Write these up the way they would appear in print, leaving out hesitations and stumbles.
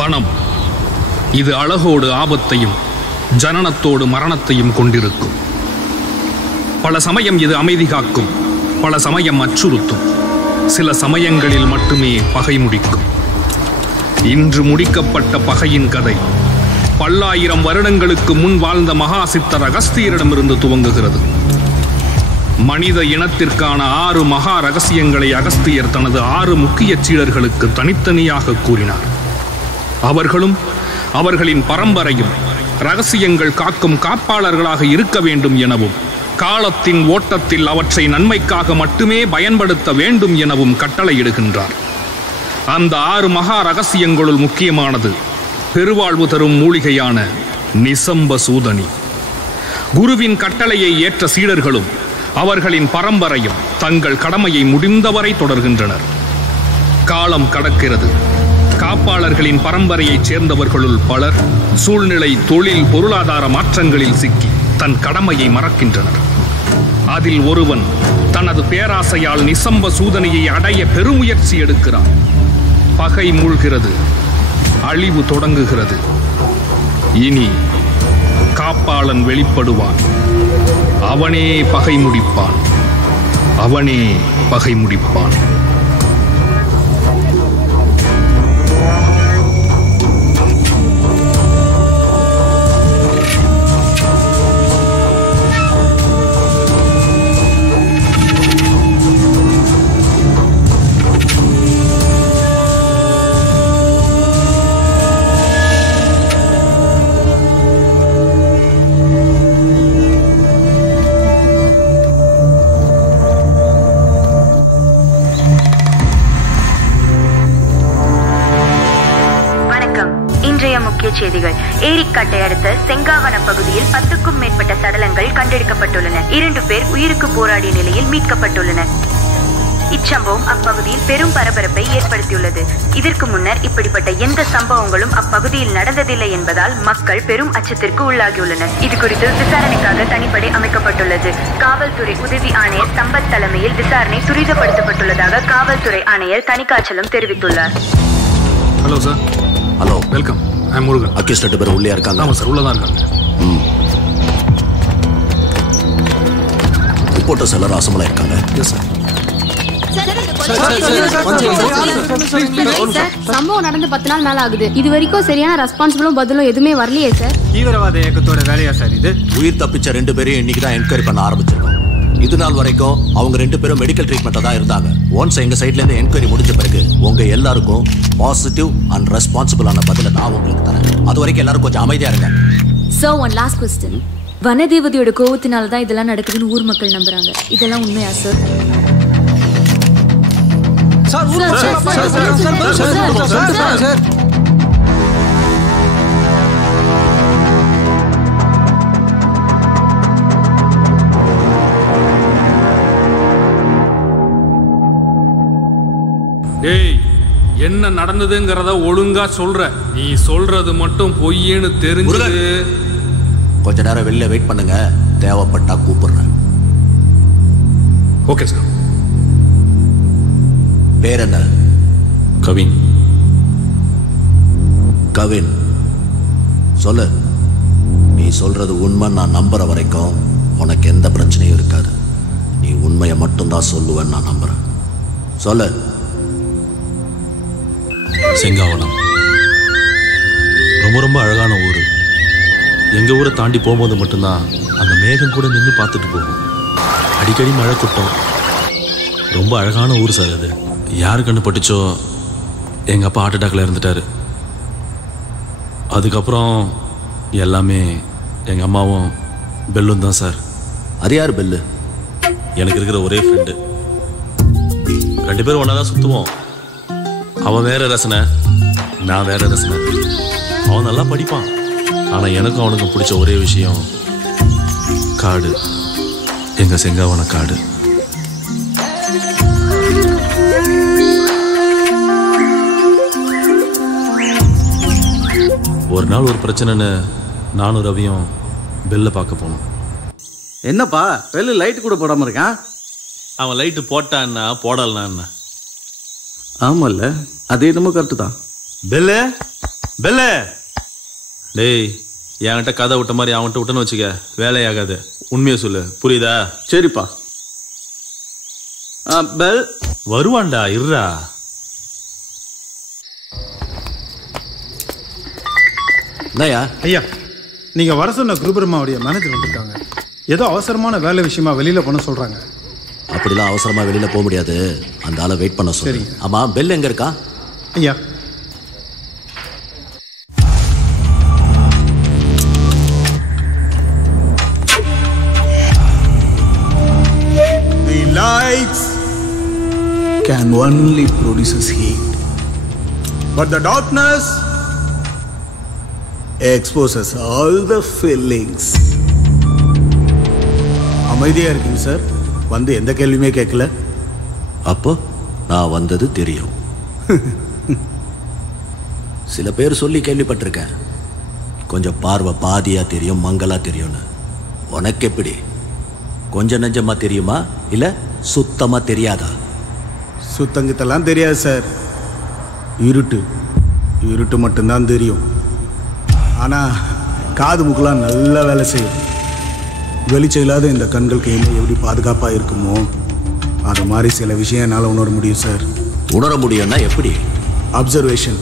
வனம் இது அழகோடு ஆபத்தையும் ஜனனத்தோடு மரணத்தையும் கொண்டிருக்கும். பல சமயம் இது அமைதி காக்கும், பல சமயம் அச்சுறுத்தும், சில சமயங்களில் மட்டுமே பகை முடிக்கும். இன்று முடிக்கப்பட்ட பகையின் கதை பல்லாயிரம் வருடங்களுக்கு முன் வாழ்ந்த மகா சித்தர் அகஸ்தியரிடமிருந்து துவங்குகிறது. மனித இனத்திற்கான 6 மகா ரகசியங்களை அகஸ்தியர் தனது 6 முக்கிய சீடர்களுக்கு தனித்தனியாக கூறினார். அவர்களும் அவர்களின் பரம்பரையும் ரகசியங்கள் காக்கும் காப்பாளர்களாக இருக்க வேண்டும் எனவும், காலத்தின் ஓட்டத்தில் அவற்றை நன்மைக்காக மட்டுமே பயன்படுத்த வேண்டும் எனவும் கட்டளையிடுகின்றார். அந்த 6 மகா ரகசியங்களுள் முக்கியமானது பெருவாழ்வு தரும் மூலிகையான நிசம்ப சூதனி. குருவின் கட்டளையை ஏற்ற சீடர்களும் அவர்களின் பரம்பரையும் தங்கள் கடமையை முடிந்தவரை தொடர்கின்றனர். காலம் கடக்கிறது. காப்பாளர்களின் பரம்பரையைச் சேர்ந்தவர்களுள் பலர் சூழ்நிலை, தொழில், பொருளாதார மாற்றங்களில் சிக்கி தன் கடமையை மறக்கின்றனர். அதில் ஒருவன் தனது பேராசையால் நிசம்ப சூதனையை அடைய பெருமுயற்சி எடுக்கிறான். பகை மூழ்கிறது, அழிவு தொடங்குகிறது. இனி காப்பாளன் வெளிப்படுவான். அவனே பகை முடிப்பான். அவனே பகை முடிப்பான். செய்திகள். ஏரிக்காட்டை அடுத்த செங்காவன பகுதியில் 10க்கும் மேற்பட்ட சடலங்கள் கண்டெடுக்கப்பட்டுள்ளன. 2 பேர் உயிருக்கு போராடிய நிலையில் மீட்கப்பட்டுள்ளனர். இச்சம்பவம் அப்பகுதியில் பெரும் பரபரப்பை ஏற்படுத்தியுள்ளது. இதற்கு முன்னர் இப்படிப்பட்ட எந்த சம்பவங்களும் அப்பகுதியில் நடந்ததில்லை என்பதால் மக்கள் பெரும் அச்சத்திற்கு உள்ளாகியுள்ளனர். இது குறித்து விசாரணைக்காக தனிப்படை அமைக்கப்பட்டுள்ளது. காவல்துறை உதவி ஆணையர் சம்பத் தலைமையில் விசாரணை துரிதப்படுத்தப்பட்டுள்ளதாக காவல்துறை ஆணையர் தணிகாச்சலம் தெரிவித்துள்ளார். Hello sir. Hello, welcome. I Murugan. Accused 2 பேர் உள்ளே இருக்காங்க. ஆமாம் சார், உள்ளதான் இருக்காங்க. ரிப்போர்ட்டர்ஸ் எல்லாரும் அசம்பளா இருக்காங்க. Yes sir. சம்பவம் நடந்து 10 நாள் மேல ஆகுது. இது வரைக்கும் சரியான ரெஸ்பான்சிபிளும் பதிலும் எதுவுமே வரலையே சார். தீவிரவாத இயக்கத்தோட வேலையா சார் இது? உயிர் தப்பிச்ச 2 பேரையும் இன்னைக்கு தான் என்கொயரி பண்ண ஆரம்பிச்சிருக்கோம். இது நாள் வரைக்கும் அவங்க 2 பேரும் மெடிக்கல் ட்ரீட்மெண்ட்டா தான் இருந்தாங்க. ஒன்ஸ் எங்க சைட்ல இருந்து என்கொயரி முடிஞ்ச பிறகு உங்க எல்லாருக்கும் பாசிட்டிவ் அண்ட் ரெஸ்பான்சிபிளான பதில நான் உங்களுக்கு தரேன். அது வரைக்கும் எல்லாரும் கொஞ்சம் அமைதியா இருங்க. So one last question. வனதேவதையோட கோவத்தினால தான் இதெல்லாம் நடக்குதுன்னு ஊர் மக்கள் நம்புறாங்க. இதெல்லாம் உண்மையா சார்? டேய், என்ன நடந்ததுங்கிறத ஒழுங்கா சொல்ற. நீ சொல்றது மட்டும் பொய்யேன்னு தெரிஞ்சது. கொஞ்ச நேரம் வெளில வெயிட் பண்ணுங்க, தேவைப்பட்டா கூப்பிடுறேன். Okay sir. பேர் என்ன? கவின். கவின், சொல்லு. நீ சொல்றது உண்மை நான் நம்புற வரைக்கும் உனக்கு எந்த பிரச்சனையும் இருக்காது. நீ உண்மையை மட்டும்தான் சொல்லுவேன்னு நான் நம்புறேன். சொல்லு. செங்காவனம் ரொம்ப அழகான ஊர். எங்கள் ஊரை தாண்டி போகும்போது மட்டும்தான் அந்த மேகம் கூட நின்று பார்த்துட்டு போகும். அடிக்கடி மழை கொட்டும். ரொம்ப அழகான ஊர் சார் அது. யாரு கண்ணு பட்டுச்சோ எங்கள் அப்பா ஹார்ட் அட்டாக்ல இருந்துட்டாரு. அதுக்கப்புறம் எல்லாமே எங்கள் அம்மாவும் பெல்லும் தான் சார். அது யார் பெல்லு? எனக்கு இருக்கிற ஒரே ஃப்ரெண்டு. 2 பேரும் ஒன்றா தான் சுற்றுவோம். அவன் வேற ரசனை, நான் வேற ரசனை. அவன் நல்லா படிப்பான். ஆனால் எனக்கும் அவனுக்கும் பிடிச்ச ஒரே விஷயம் காடு. எங்க செங்காவன காடு. ஒரு நாள் ஒரு பிரச்சனைன்னு நானும் ரவியும் பெல்ல பார்க்க போனோம். என்னப்பா பெல்லு லைட் கூட போடாம இருக்கான்? அவன் லைட்டு போட்டான்னா போடலன்னா என்ன? ஆமால்ல, அது என்னமோ கரெக்டு தான். பெல்லு பெல்ல டேய் என்கிட்ட கதை விட்ட மாதிரி அவன்கிட்ட விட்டன்னு வச்சுக்க வேலையாகாது. உண்மையை சொல்லு, புரியுதா? சரிப்பா. பெல் வருவான்டா, இருடா. ஐயா, நீங்க வர சொன்ன குருபிரம்மாவுடைய மேனேஜர் வந்திருக்காங்க. ஏதோ அவசரமான வேலை விஷயமா வெளியில பண்ண சொல்றாங்க. அப்படிலாம் அவசரமா வெளியில போக முடியாது. அந்த ஆளை வெயிட் பண்ண சொல்லு. ஆமா, பெல் எங்க இருக்கா? ஐயா, the lights can only produce heat, but the darkness exposes all the feelings. அமைதியா இருக்கீங்க சார். வந்து எந்த கேள்வியுமே கேட்கல. அப்போ நான் வந்தது தெரியும். சில பேர் சொல்லி கேள்விப்பட்டிருக்கேன், கொஞ்சம் பார்வை பாதியா தெரியும், மங்களா தெரியும்னு. உனக்கு எப்படி? கொஞ்சம் நெஞ்சமா தெரியுமா இல்ல சுத்தமா தெரியாதா? சுத்தங்கிட்டலாம் தெரியாது சார். இருட்டு மட்டும்தான் தெரியும். ஆனால் காது மூக்கெல்லாம் நல்லா வேலை செய்யும். வெளிச்சம் இல்லாத இந்த கண்களுக்கு என்ன எப்படி பாதுகாப்பாக இருக்குமோ அது மாதிரி சில விஷயம் என்னால் உணர முடியும் சார். உணர முடியும்னா எப்படி? Observation,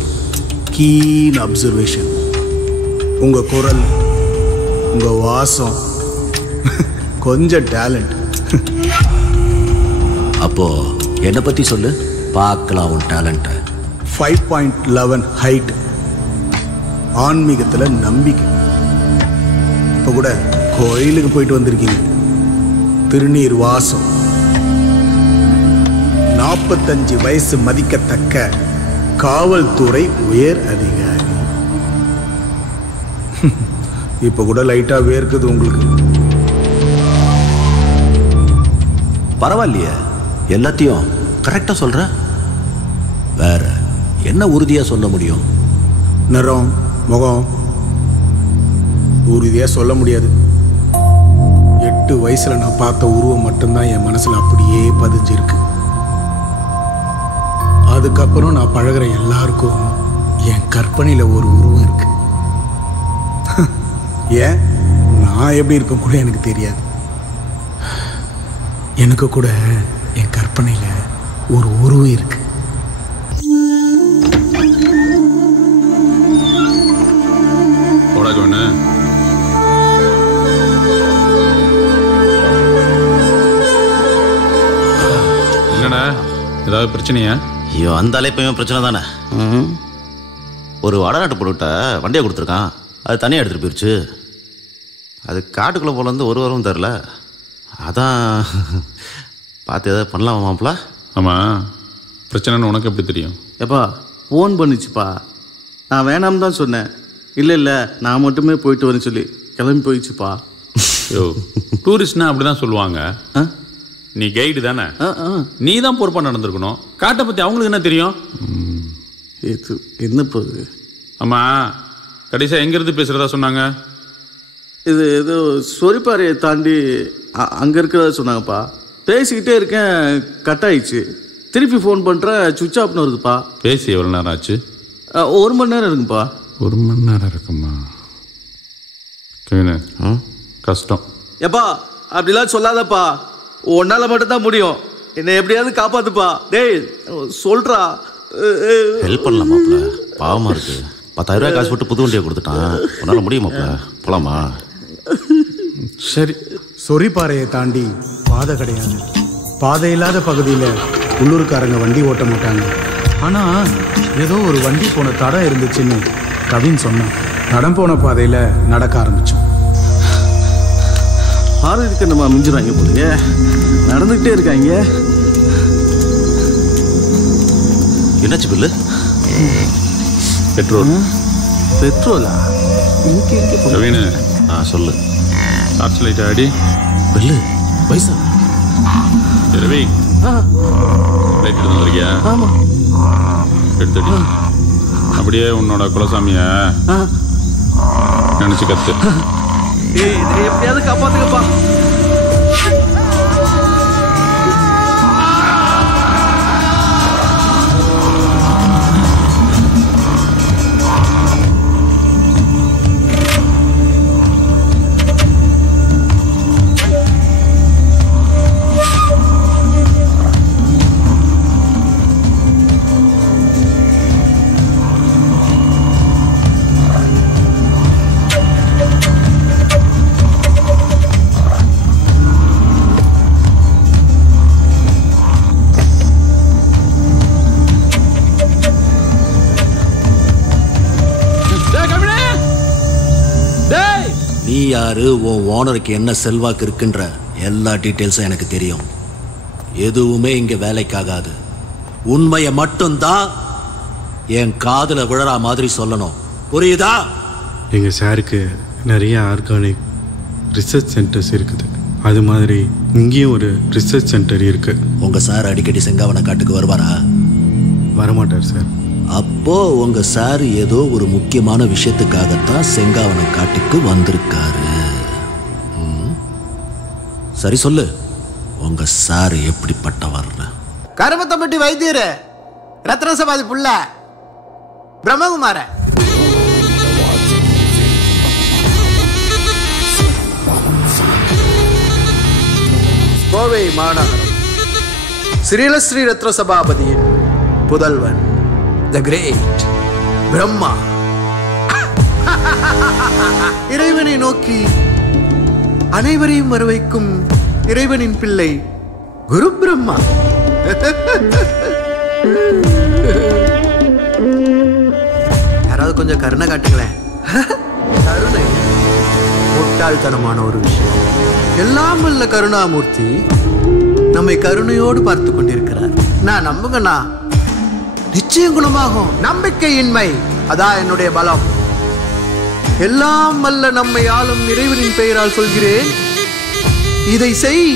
keen observation. உங்கள் குரல், உங்கள் வாசம், கொஞ்சம் டேலண்ட். அப்போ என்னை பற்றி சொல்லு, பார்க்கலாம் உன் டேலண்ட்டை. 5.11 ஹைட், ஆன்மீகத்தில் நம்பிக்கை. இப்போ கூட கோயிலுக்கு போயிட்டு வந்திருக்கீங்க. திருநீர் வாசம். 45 வயசு மதிக்கத்தக்க காவல்துறை உயர் அதிகாரி. இப்போ கூட லைட்டாக வேர்க்குது உங்களுக்கு. பரவாயில்லையே, எல்லாத்தையும் கரெக்டாக சொல்கிற. வேற என்ன உறுதியாக சொல்ல முடியும்? நிறம், முகம் உறுதியாக சொல்ல முடியாது. 8 வயசில் நான் பார்த்த உருவம் மட்டும்தான் என் மனசில் அப்படியே பதிஞ்சிருக்கு. அதுக்கப்புறம் நான் பழகிற எல்லாருக்கும் என் கற்பனையில் ஒரு உருவம் இருக்கு. ஏன் நான் எப்படி இருக்கேன் கூட எனக்கு தெரியாது. எனக்கு கூட என் கற்பனையில் ஒரு உருவம் இருக்கு. என்னடா, ஏதாவது பிரச்சனையா? ஐயோ, அந்த அலைப்பையும் பிரச்சனை தானே. ஒரு வடநாட்டு பொருட்ட வண்டியை கொடுத்துருக்கான். அது தனியாக எடுத்துகிட்டு போயிடுச்சு. அது காட்டுக்குள்ளே போல இருந்து ஒரு வாரம் தெரில. அதான் பார்த்து எதாவது பண்ணலாமா மாப்பிள்ள? ஆமாம், பிரச்சனைன்னு உனக்கு எப்படி தெரியும்? எப்பா ஃபோன் பண்ணிச்சுப்பா. நான் வேணாம் தான் சொன்னேன். இல்லை நான் மட்டுமே போயிட்டு வரேன்னு சொல்லி கிளம்பி போயிடுச்சுப்பா. யோ, டூரிஸ்ட்னா அப்படி தான் சொல்லுவாங்க. நீ கைடு தானே, நீ தான் பொறுப்பாக நடந்திருக்கணும். காட்டை பற்றி அவங்களுக்கு என்ன தெரியும்? என்ன போகுது? ஆமாம், கடைசியாக எங்கேருந்து பேசுகிறதா சொன்னாங்க? இது ஏதோ சொரிப்பாறையை தாண்டி அங்கே இருக்கிறதா சொன்னாங்கப்பா. பேசிக்கிட்டே இருக்கேன், கட் ஆயிடுச்சு. திருப்பி ஃபோன் பண்ணுறேன், சுவிட்ச் ஆஃப்னு வருதுப்பா. பேசி எவ்வளோ நேரம் ஆச்சு? 1 மணி நேரம் இருக்குப்பா. 1 மணி நேரம் இருக்குமா? கஷ்டம். எப்பா அப்படிலாம் சொல்லாதப்பா. உன்னால மட்டும்தான் முடியும். என்னை எப்படியாவது காப்பாத்துப்பா. டேய் சொல்றா. ஹெல்ப் பண்ணலாம் மாப்பிள்ள, பாவமாக இருக்கு. 10,000 ரூபாய் காசு போட்டு புது வண்டியை கொடுத்துட்டான். உன்னால் முடியுமாப்பிள்ள? போலாமா? சரி. சொரிப்பாறையை தாண்டி பாதை கிடையாது. பாதை இல்லாத பகுதியில் உள்ளூர்காரங்க வண்டி ஓட்ட மாட்டாங்க. ஆனால் ஏதோ ஒரு வண்டி போன தடம் இருந்துச்சுன்னு கவின் சொன்னான். தடம் போன பாதையில் நடக்க ஆரம்பித்தோம். ஆறுக்கு நம்ம மிஞ்சிடாங்க போலீங்க. நடந்துக்கிட்டே இருக்காங்க. என்னாச்சு பில்லு? பெட்ரோலா? கவினு, சொல்லு. டார்ச் லைட் ஆடி பில்லு பைசா ரவி லைட் எடுத்து வந்திருக்கியா? எடுத்துடி. அப்படியே உன்னோட குலசாமிய நினைச்சு கத்து. எப்படியாவது காப்பாத்துக்கப்பா. நீ யாரு, உன் ஓனருக்கு என்ன செல்வாக்கு இருக்குன்ற எல்லா டீட்டெயில்ஸும் எனக்கு தெரியும். எதுவுமே இங்க வேலைக்காகாது. உண்மையை மட்டும்தான் என் காதுல விழற மாதிரி சொல்லணும். புரியுதா? எங்கள் சாருக்கு நிறைய ஆர்கானிக் ரிசர்ச் சென்டர்ஸ் இருக்குது. அது மாதிரி இங்கேயும் ஒரு ரிசர்ச் சென்டர் இருக்கு. உங்க சார் அடிக்கடி செங்காவன காட்டுக்கு வருவாரா? வரமாட்டார் சார். அப்போ உங்க சார் ஏதோ ஒரு முக்கியமான விஷயத்துக்காகத்தான் செங்காவன காட்டுக்கு வந்திருக்காரு. சரி சொல்லு, உங்க சார் எப்படிப்பட்டவர்? கருமத்தம்பட்டி வைத்தியர், ரத்ன சபாதி புள்ள பிரம்மகுமார. கோவை மாநகரம் ஸ்ரீலஸ்ரீ ரத்ன சபாபதியின் புதல்வன் த கிரேட் பிரம்மா. இறைவனை நோக்கி அனைவரையும் வரவைக்கும் இறைவனின் பிள்ளை குரு பிரம்மா. யாராவது கொஞ்சம் கருணை காட்டுங்களேன். கருணை முட்டாள்தனமான ஒரு விஷயம். எல்லாம் வல்ல கருணாமூர்த்தி நம்மை கருணையோடு பார்த்து கொண்டிருக்கிறார். நான் நம்புங்கண்ணா, நிச்சயம் குணமாகும். நம்பிக்கையின்மை அதான் என்னுடைய பலம். எல்லாம் வல்ல நம்மை ஆளும் இறைவனின் பெயரால் சொல்கிறேன், இதை செய்,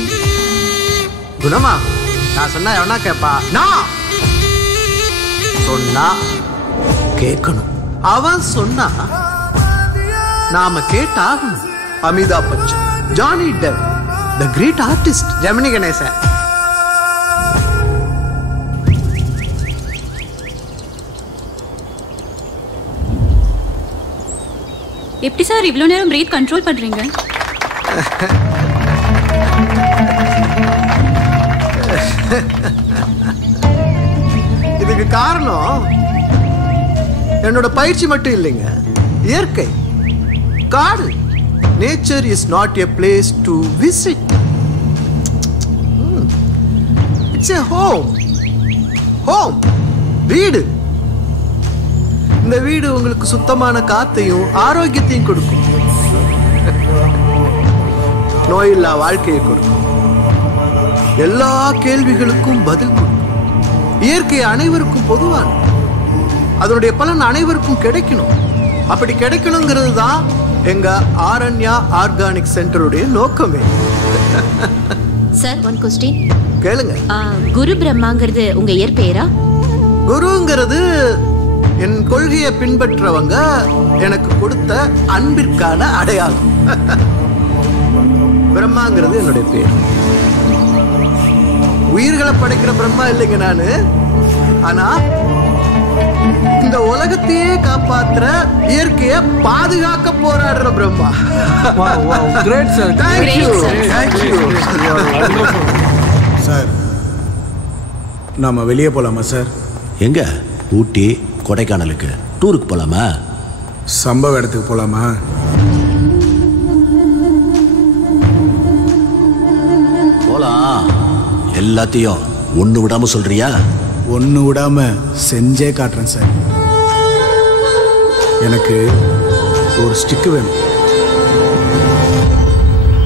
குணமாகும். நான் சொன்னா எவனா கேப்பா? நான் சொன்னா கேட்கணும். அவன் சொன்னா நாம கேட்டாகணும். Amitabh Bachchan, Johnny Depp, the great artist Gemini Ganesan. எப்படி சார் இவ்வளோ நேரம் பிரீத் கண்ட்ரோல் பண்றீங்க? இதுக்கு காரணம் என்னோட பயிற்சி மட்டும் இல்லைங்க, இயற்கை, காடு. Nature is not a place to visit, it's a home. Home வீடு. இந்த வீடு உங்களுக்கு சுத்தமான காத்தையும் ஆரோக்கியத்தையும் கொடுக்கும். நோயில்லா வாழ்க்கையை கொடுக்கும். எல்லா கேள்விகளுக்கும் பதில் கொடுக்கும். இயற்கை அனைவருக்கும் பொதுவான, அதனுடைய பலன் அனைவருக்கும் கிடைக்கணும். அப்படி கிடைக்கணுங்கிறது தான் எங்க ஆரண்யா ஆர்கானிக் சென்டருடைய நோக்கமே. சார், ஒன் क्वेश्चन கேளுங்க. குரு பிரம்மாங்கிறது உங்க இயற்பெயரா? குருங்கிறது என் கொள்கையை பின்பற்றவங்க எனக்கு கொடுத்த அன்பிற்கான அடையாளம். பிரம்மாங்கிறது என்னுடைய பேர். உயிர்களை படைக்கிற பிரம்மா இல்லைங்க நானு. ஆனா இந்த உலகத்தையே காப்பாத்துற, இயற்கையை பாதுகாக்க போராடுற பிரம்மா. Great sir. சார், நாம வெளியே போலாமா சார்? எங்க? ஊட்டி, கொடைக்கானலுக்கு டூருக்கு போலாமா? சம்பவ இடத்துக்கு போலாமா? போலாம். எல்லாத்தையும் ஒண்ணு விடாம சொல்றியா? ஒன்று விடாம செஞ்சே காட்டுறேன் சார். எனக்கு ஒரு ஸ்டிக்கு வேணும்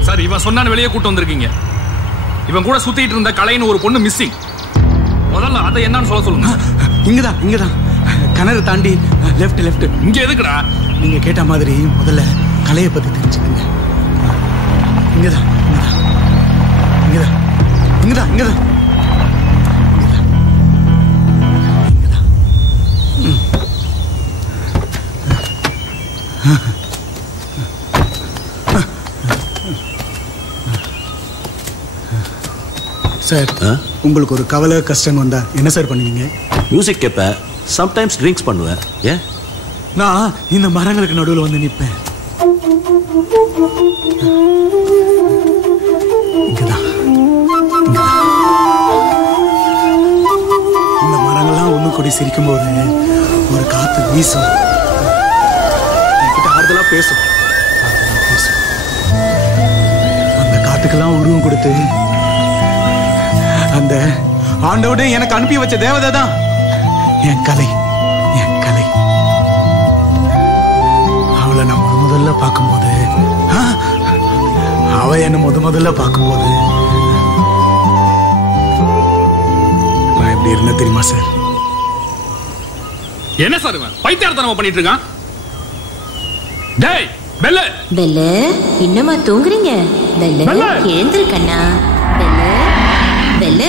சார். இவன் சொன்னான்னு வெளியே கூட்டு வந்திருக்கீங்க. இவன் கூட சுத்திட்டு இருந்த கலைன்னு ஒரு பொண்ணு மிஸ்ஸிங். முதல்ல அதை என்னன்னு சொல்ல சொல்லுங்க. இங்கதான் இங்கதான் கிணறு தாண்டி லெஃப்ட் லெஃப்ட். இங்க எதுக்குடா? நீங்க கேட்ட மாதிரி முதல்ல கலையை பத்தி தெரிஞ்சுக்கங்க. இங்கதான் இங்கதான் இங்கதான் இங்கதான். சார், உங்களுக்கு ஒரு கவலை கஷ்டம் வந்தா என்ன சார் பண்ணுவீங்க? மியூசிக் கேட்பேன், சம்டைம்ஸ் ட்ரிங்க்ஸ் பண்ணுவேன். ஏன்? நான் இந்த மரங்களுக்கு நடுவில் வந்து நிற்பேன். இந்த மரங்கள்லாம் ஒண்ணு கூடி சிரிக்கும் போது ஒரு காத்து வீசும், என்கிட்ட ஆறுதலா பேசும். அந்த காத்துக்கெல்லாம் உருவம் கொடுத்து அந்த ஆண்டவனே எனக்கு அனுப்பி வச்ச தேவதை தான் என் கலை. என் கலை அவளை நம்ம முதல்ல பார்க்கும்போது முதல்ல பார்க்கும்போது நான் எப்படி இருந்தேன் தெரியுமா சார்? என்ன சார் இவன் பைத்தியார்த்தனமா பண்ணிட்டு இருக்கான்? டேய் பெல்ல பெல்ல இன்னமா தூங்குறீங்க? பெல்ல எழுந்திரு கண்ணா. பெல்ல பெல்ல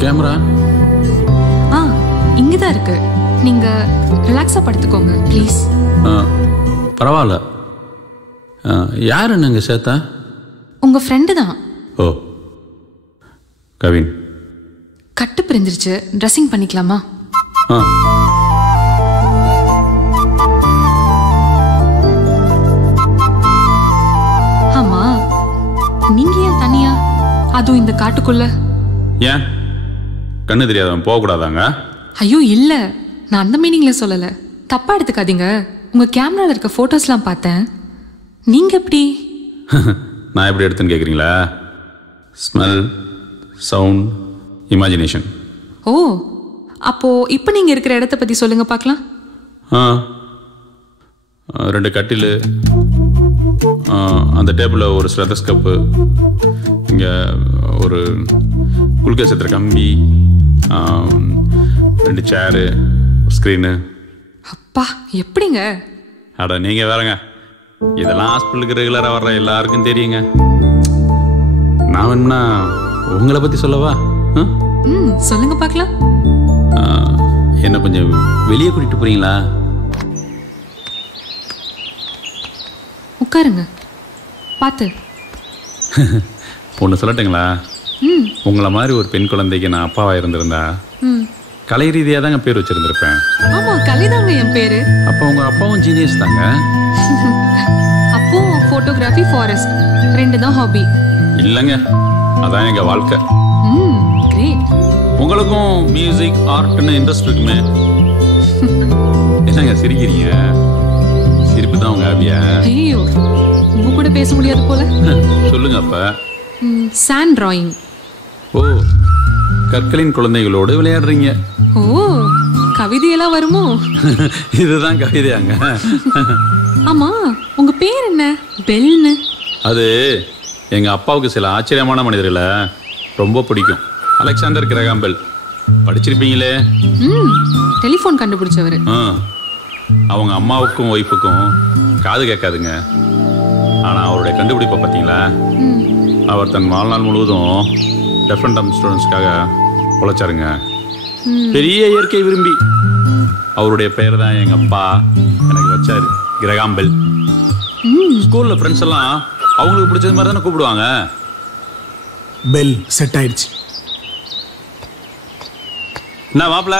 கேமரா இங்கதான் இருக்கு. நீங்க ரிலாக்ஸா படுத்துக்கோங்க ப்ளீஸ். பரவாயில்ல. யாரு நாங்க சேத்தா? உங்க ஃப்ரெண்டு தான். ஓ கவின். கட்டு பிரிஞ்சிருச்சு, ட்ரெஸ்ஸிங் பண்ணிக்கலாமா? ஆமா, நீங்க ஏன் தனியா, அதுவும் இந்த காட்டுக்குள்ள? ஏன் கண்ணு தெரியாதவன் போக கூடாதாங்க? ஐயோ இல்ல, நான் அந்த மீனிங்ல சொல்லல, தப்பா எடுத்துக்காதீங்க. உங்க கேமரால இருக்க போட்டோஸ்லாம் பார்த்தேன். நீங்க எப்படி? நான் எப்படி எடுத்துன்னு கேக்குறீங்களா? Smell, sound, imagination. ஓ, அப்போ இப்போ நீங்க இருக்கிற இடத்த பத்தி சொல்லுங்க பார்க்கலாம். 2 கட்டில், அந்த டேபிளில் ஒரு ஸ்டெத்தஸ்கோப்பு, இங்கே ஒரு குளுக்கோஸ் ஏற்றுற கம்பி, 2 சேரு, ஸ்க்ரீனு. அப்பா எப்படிங்க? அட நீங்கள் வேறங்க, இதெல்லாம் ஹாஸ்பிட்டலுக்கு ரெகுலராக வர்ற எல்லாருக்கும் தெரியுங்க. நான் வேணும்னா உங்களை பற்றி சொல்லவா? சொல்லுங்க பார்க்கலாம். என்ன கொஞ்சம் வெளியே கூட்டிட்டு போறீங்களா? உட்காருங்க, பார்த்து. ஒன்று சொல்லட்டுங்களா? உங்களை மாதிரி ஒரு பெண் குழந்தைக்கு நான் அப்பாவாக இருந்திருந்தா கலை ரீதியாக தாங்க பேர் வச்சிருந்திருப்பேன். ஆமா, கலைதாங்க என் பேரு. அப்போ உங்க அப்பாவும் ஜீனியஸ் தாங்க. அப்போ போட்டோகிராஃபி, ஃபாரஸ்ட் 2 தான் ஹாபி. இல்லைங்க, அதான் எங்க வாழ்க்கை. கிரேட். உங்களுக்கும் மியூசிக், ஆர்ட்னு இன்ட்ரெஸ்ட் இருக்குமே. என்னங்க சிரிக்கிறீங்க? சிரிப்பு தான் உங்க ஹாபியா? ஐயோ, உங்க கூட பேச முடியாது போல. சொல்லுங்க அப்ப. Sand drawing. ஓ, கற்களின் குழந்தைகளோடு விளையாடுறீங்க. ஓ, கவிதையெல்லாம் வருமோ? இதுதான் கவிதையாங்க. ஆமா, உங்க பேர் என்ன? பெல்னு. அது எங்க அப்பாவுக்கு சில ஆச்சரியமான மனிதர்களை ரொம்ப பிடிக்கும். அலெக்சாண்டர் கிரகாம் பெல் படிச்சிருப்பீங்களே. டெலிஃபோன் கண்டுபிடிச்சவர். அவங்க அம்மாவுக்கும் ஒய்ஃபுக்கும் காது கேட்காதுங்க. ஆனா அவருடைய கண்டுபிடிப்பை பார்த்தீங்களா? அவர் தன் வாழ்நாள் முழுவதும் டெஃப் அண்ட் டம் ஸ்டூடெண்ட்ஸ்க்காக உழைச்சாருங்க. பெரிய இயற்கை விரும்பி. அவருடைய பெயர் தான் எங்க அப்பா எனக்கு வச்சாரு, கிரகாம் பெல். ஸ்கூல்ல ஃப்ரெண்ட்ஸ் எல்லாம் அவங்களுக்கு பிடிச்சது மாதிரி தானே கூப்பிடுவாங்க. பெல் செட் ஆயிடுச்சு. என்ன மாப்பிள்ள,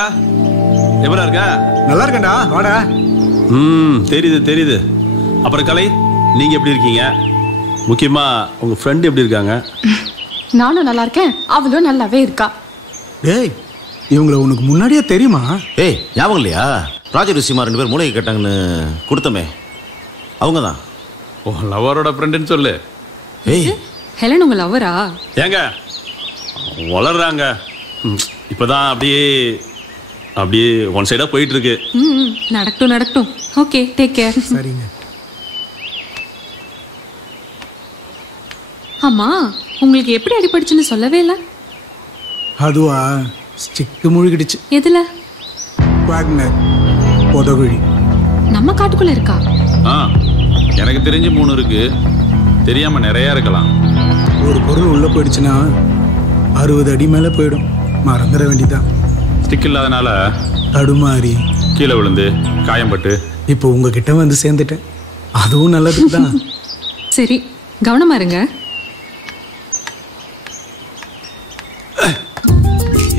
எப்படா இருக்க? நல்லா இருக்கேன்டா, வாடா. தெரியுது தெரியுது. அப்புறம் கலை, நீங்க எப்படி இருக்கீங்க? முக்கியமா உங்க ஃப்ரெண்ட் எப்படி இருக்காங்க? நானும் நல்லா இருக்கேன், அவளும் நல்லாவே இருக்கா. டேய், இவங்களை உனக்கு முன்னாடியே தெரியுமா? ஏய், ஞாபகம் இல்லையா? ப்ராஜெக்ட் விஷயமா 2 பேர் மூளையை கேட்டாங்கன்னு கொடுத்தமே, அவங்க தான். ஓ, லவரோட ஃப்ரெண்டுன்னு சொல்லு. ஏய், ஹெலன் உங்க லவரா? ஏங்க வளர்றாங்க. இப்பதான் அப்படியே அப்படியே ஒன் சைடா போயிட்டு இருக்கு. நடக்கட்டும் நடக்கட்டும். Okay, take care. சரிங்க. ஆமா, உங்களுக்கு எப்படி அடிபடிச்சுன்னு சொல்லவே இல்லை. அதுவா, ஸ்டிக்கு முழுகிடுச்சு. எதுல? வாக்னர் பொதகுழி. நம்ம காட்டுக்குள்ள இருக்கா? எனக்கு தெரிஞ்சு 3 இருக்கு, தெரியாம நிறைய இருக்கலாம். ஒரு பொருள் உள்ள போயிடுச்சுன்னா 60 அடி மேல போயிடும். மறந்துட வேண்டியதான். ஸ்டிக் இல்லாதனால தடுமாறி கீழே விழுந்து காயம்பட்டு இப்போ உங்ககிட்ட வந்து சேர்ந்துட்டேன். அதுவும் நல்லதுக்கு தான். சரி, கவனமா இருங்க.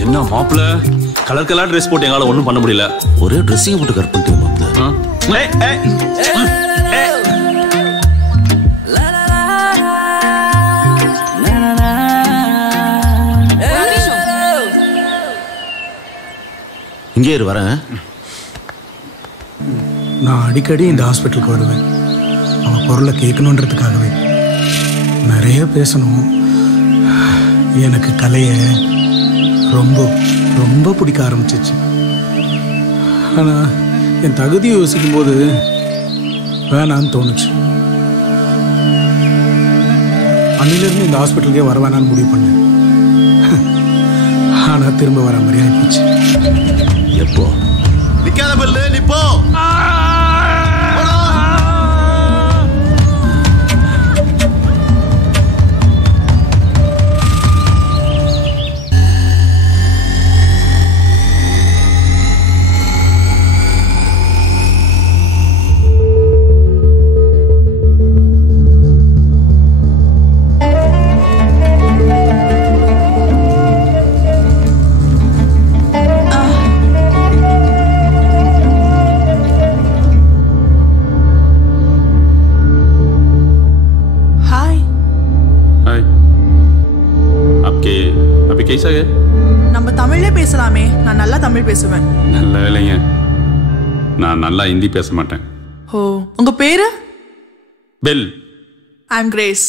என்ன மாப்பிள்ள, கலர் கலர் ட்ரெஸ் போட்டு எங்களால ஒன்றும் பண்ண முடியல. ஒரே ட்ரெஸ்ஸிங் போட்டு கட் பண்ணிட்டு மாப்பிள்ள. இங்கே இரு வரேன். நான் அடிக்கடி இந்த ஹாஸ்பிட்டலுக்கு வருவேன். அவன் பொருளை கேட்கணுன்றதுக்காகவே. நிறைய பேசணும். எனக்கு கலையை ரொம்ப ரொம்ப பிடிக்க ஆரம்பிச்சிச்சு. ஆனால் என் தகுதியை யோசிக்கும் போது வேணான்னு தோணுச்சு. அன்னிலிருந்து இந்த ஹாஸ்பிட்டலுக்கே வர வேணான்னு முடிவு பண்ணேன். ஆனால் திரும்ப வர மாதிரி ஆயிப்போச்சு. எப்போ நிக்காத பல்லு நிப்போ. நம்ம தமிழ்லே பேசலாமே. நான் நல்லா தமிழ் பேசுவேன். நல்ல வேலைங்க. நான் நல்லா ஹிந்தி பேச மாட்டேன். ஓ, உங்க பேரு? Bell. I am Grace.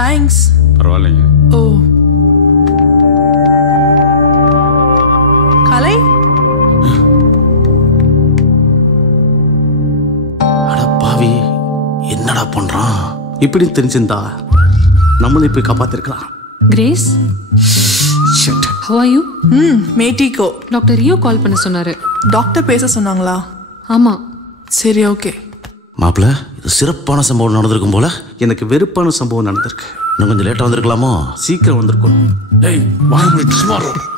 Thanks. பரவாயில்லைங்க. ஓ, கலை என்னடா பண்றான்? இப்படி தெரிஞ்சிருந்தா நம்மளும் போய் காப்பாத்திருக்கலாம். Grace, how are you? மேட்டிகோ. டாக்டர் ரியோ கால் பண்ண சொன்னாரு. டாக்டர் பேச சொன்னாங்களா? ஆமா. சரி, ஓகே. மாப்பிள்ள, இது சிறப்பான சம்பவம் நடந்திருக்கும் போல. எனக்கு வெறுப்பான சம்பவம் நடந்திருக்கு. இன்னும் கொஞ்சம் லேட்டா வந்திருக்கலாமோ? சீக்கிரம் வந்திருக்கணும்.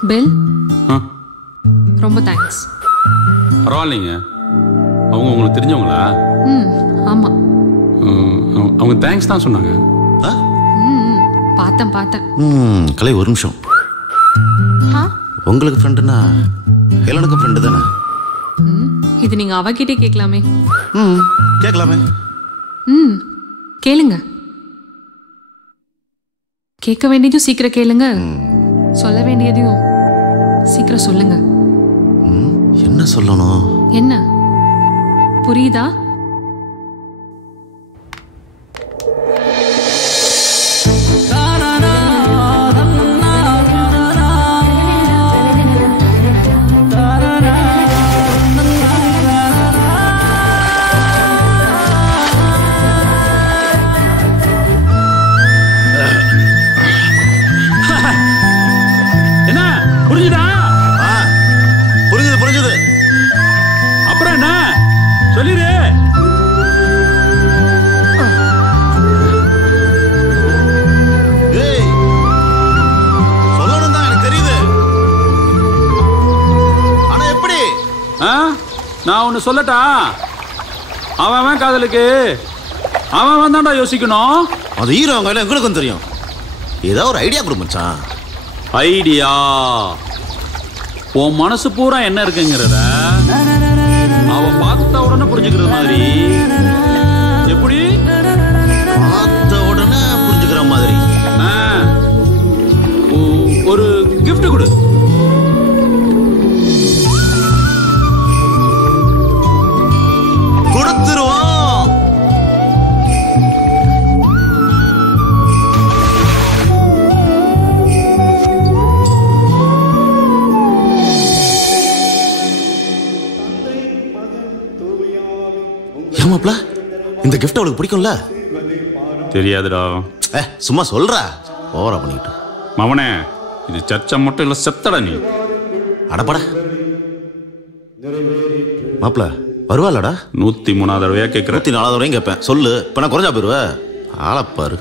பெல், ரொம்ப தேங்க்ஸ். பரவாயில்லைங்க. அவங்க உங்களுக்கு தெரிஞ்சவங்களா? ஆமா. அவங்க தேங்க்ஸ் தான் சொன்னாங்க. பார்த்தேன். கலை, ஒரு நிமிஷம். உங்களுக்கு ஃப்ரெண்டுனா எல்லாருக்கும் ஃப்ரெண்டு தானே? இது நீங்க அவகிட்டே கேட்கலாமே. கேட்கலாமே. கேளுங்க. கேட்க வேண்டியதும் சீக்கிரம் கேளுங்க. சொல்ல வேண்டியதையும் சீக்கிரம் சொல்லுங்க. என்ன சொல்லணும்? என்ன புரியுதா? புரிஞ்சுது. அப்புறம் என்ன சொல்லிரு. சொல்லணும் தான் எனக்கு தெரியுது. ஆனா எப்படி? நான் ஒன்னு சொல்லட்டா? அவன் காதலுக்கு அவன் தான்டா யோசிக்கணும். அது ஹீரோ அவங்க எங்களுக்கும் தெரியும். ஏதோ ஒரு ஐடியா கொடு மச்சான். ஐடியா? உன் மனசு பூரா என்ன இருக்குங்கிறத அவன் பார்த்த உடனே புரிஞ்சுக்கிற மாதிரி. எப்படி? பார்த்த உடனே புரிஞ்சுக்கிற மாதிரி ஒரு gift கொடு. கொடுத்துருவோம். ஏமாப்ல, இந்த கிஃப்ட் அவளுக்கு பிடிக்கும்ல? தெரியாதுடா. சும்மா சொல்ற. ஓவரா பண்ணிட்டு மவனே, இது சர்ச்சை மட்டும் இல்ல, செத்தடா நீ. அடப்பட மாப்ள, வருவாளடா? 103வது தடவையா கேட்குற? 104வது வரையும் கேட்பேன். சொல்லு. இப்ப நான் குறைஞ்சா போயிருவ. ஆளப்பாரு.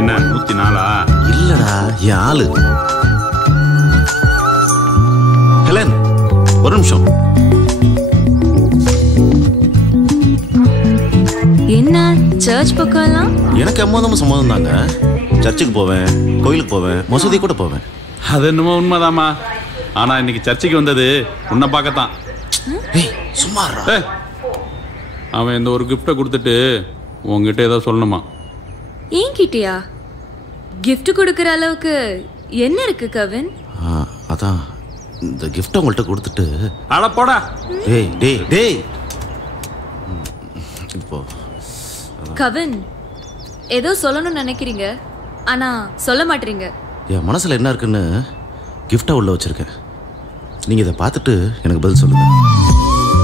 என்ன 104? இல்லடா, என் ஆளு. ஒரு நிமிஷம். என்ன சர்ச் பக்கம்லாம்? எனக்கு எம்மதமும் சம்மதம் தாங்க. சர்ச்சுக்கு போவேன், கோயிலுக்கு போவேன், மசூதி கூட போவேன். அது என்னமோ உண்மைதாம்மா. ஆனா இன்னைக்கு சர்ச்சுக்கு வந்தது உன்னை பார்க்கத்தான். சும்மா அவன் இந்த ஒரு கிஃப்டை கொடுத்துட்டு உங்ககிட்ட ஏதோ சொல்லணுமா? என்கிட்டயா? கிஃப்ட் கொடுக்குற அளவுக்கு என்ன இருக்கு கவின்? அதான் இந்த கிஃப்ட் உங்கள்கிட்ட கொடுத்துட்டு. அட போடா. டேய் டேய் டேய். இப்போ கவின் ஏதோ சொல்லணும்னு நினைக்கிறீங்க, ஆனா சொல்ல மாட்டீங்க. என் மனசுல என்ன இருக்குன்னு கிஃப்டா உள்ள வச்சிருக்கேன். நீங்க இதை பார்த்துட்டு எனக்கு பதில் சொல்லுங்க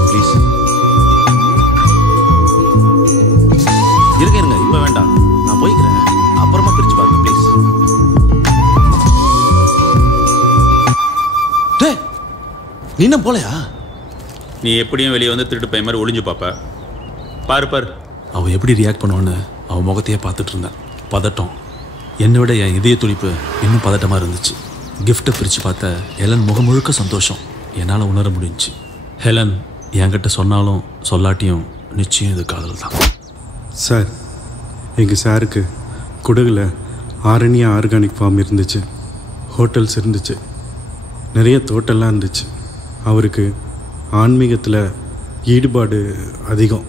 ப்ளீஸ். இருங்க இருங்க, இப்ப வேண்டாம், நான் போய்க்கிறேன், அப்புறமா பிரிச்சு பாருங்க ப்ளீஸ். நீ என்ன போலையா? நீ எப்படியும் வெளியே வந்து திருட்டு பையன் மாதிரி ஒளிஞ்சு பாப்ப. பாரு பாரு அவள் எப்படி ரியாக்ட் பண்ணுவான்னு அவன் முகத்தையே பார்த்துட்டு இருந்தேன். பதட்டம். என்னை விட என் இதய துடிப்பு இன்னும் பதட்டமாக இருந்துச்சு. கிஃப்டை பிரித்து பார்த்த ஹெலன் முகம் முழுக்க சந்தோஷம் என்னால் உணர முடிஞ்சிச்சு. ஹெலன் என்கிட்ட சொன்னாலும் சொல்லாட்டியும் நிச்சயம் இது காதல் தான். சார், எங்கள் சாருக்கு குடகுல ஆரண்யா ஆர்கானிக் ஃபார்ம் இருந்துச்சு, ஹோட்டல்ஸ் இருந்துச்சு, நிறைய தோட்டம்லாம் இருந்துச்சு. அவருக்கு ஆன்மீகத்தில் ஈடுபாடு அதிகம்.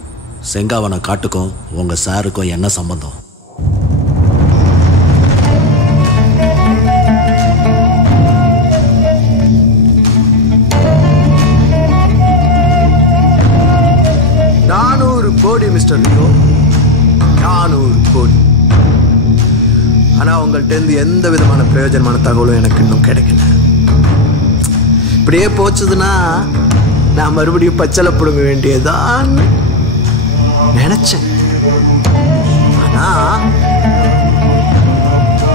செங்காவன காட்டுக்கும் உங்கள் சாருக்கும் என்ன சம்பந்தம்? கோடி மிஸ்டர் லியோ, 400 கோடி. ஆனா உங்கள்கிட்ட இருந்து எந்த விதமான பிரயோஜனமான தகவலும் எனக்கு இன்னும் கிடைக்கல. இப்படியே போச்சுதுன்னா நான் மறுபடியும் பச்சளை புடுங்க வேண்டியதான் நினைச்சேன். ஆனா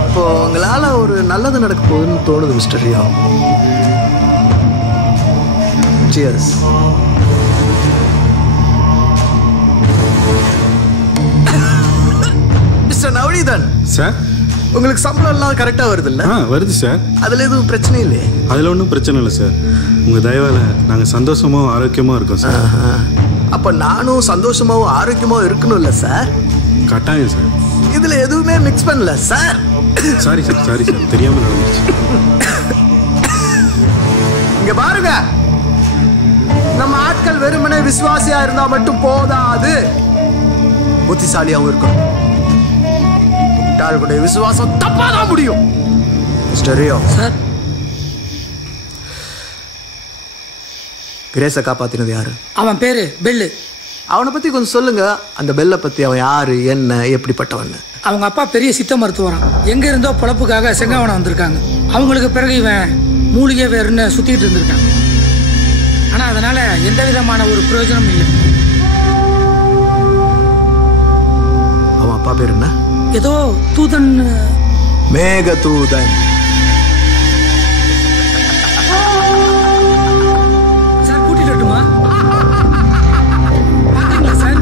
இப்போ உங்களால ஒரு நல்லது நடக்க போகுதுன்னு தோணுது mister Leo. Cheers. Mister Navaneethan sir, உங்களுக்கு சம்பளம் எல்லாம் கரெக்டாக வருது இல்லை? வருது சார். அதில் எதுவும் பிரச்சனை இல்லையே? அதில் ஒன்றும் பிரச்சனை இல்லை சார். உங்கள் தயவால் நாங்கள் சந்தோஷமாகவும் ஆரோக்கியமாக இருக்கோம் சார். அப்போ நானும் சந்தோஷமாகவும் ஆரோக்கியமாகவும் இருக்கணும்ல சார்? கட்டாயம் சார். இதில் எதுவுமே மிக்ஸ் பண்ணல sir. Sorry sir, sorry sir, தெரியாமல் நடந்துச்சு. இங்க பாருங்க, நம்ம ஆட்கள் வெறுமனே விசுவாசியா இருந்தா மட்டும் போதாது, புத்திசாலியாகவும் இருக்கணும். முட்டாளுடைய விசுவாசம் தப்பாதான் முடியும். மிஸ்டர் ரியோ சார், கிரேஸை காப்பாத்தினது யாரு? அவன் பேரு பெல்லு. அவனை பத்தி கொஞ்சம் சொல்லுங்க. அந்த பெல்லை பத்தி அவன் யாரு, என்ன, எப்படிப்பட்டவன்? அவங்க அப்பா பெரிய சித்த மருத்துவரான். எங்க இருந்தோ பொழப்புக்காக செங்காவனம் வந்திருக்காங்க. அவங்களுக்கு பிறகு இவன் மூலிகை வேறுன்னு சுத்திட்டு இருந்திருக்கான். ஆனா அதனால எந்த விதமான ஒரு பிரயோஜனம் இல்லை. அவன் அப்பா பேர் என்ன? ஏதோ தூதன். மேக தூதன். சார் கூட்டிட்டு வரட்டுமா? சார்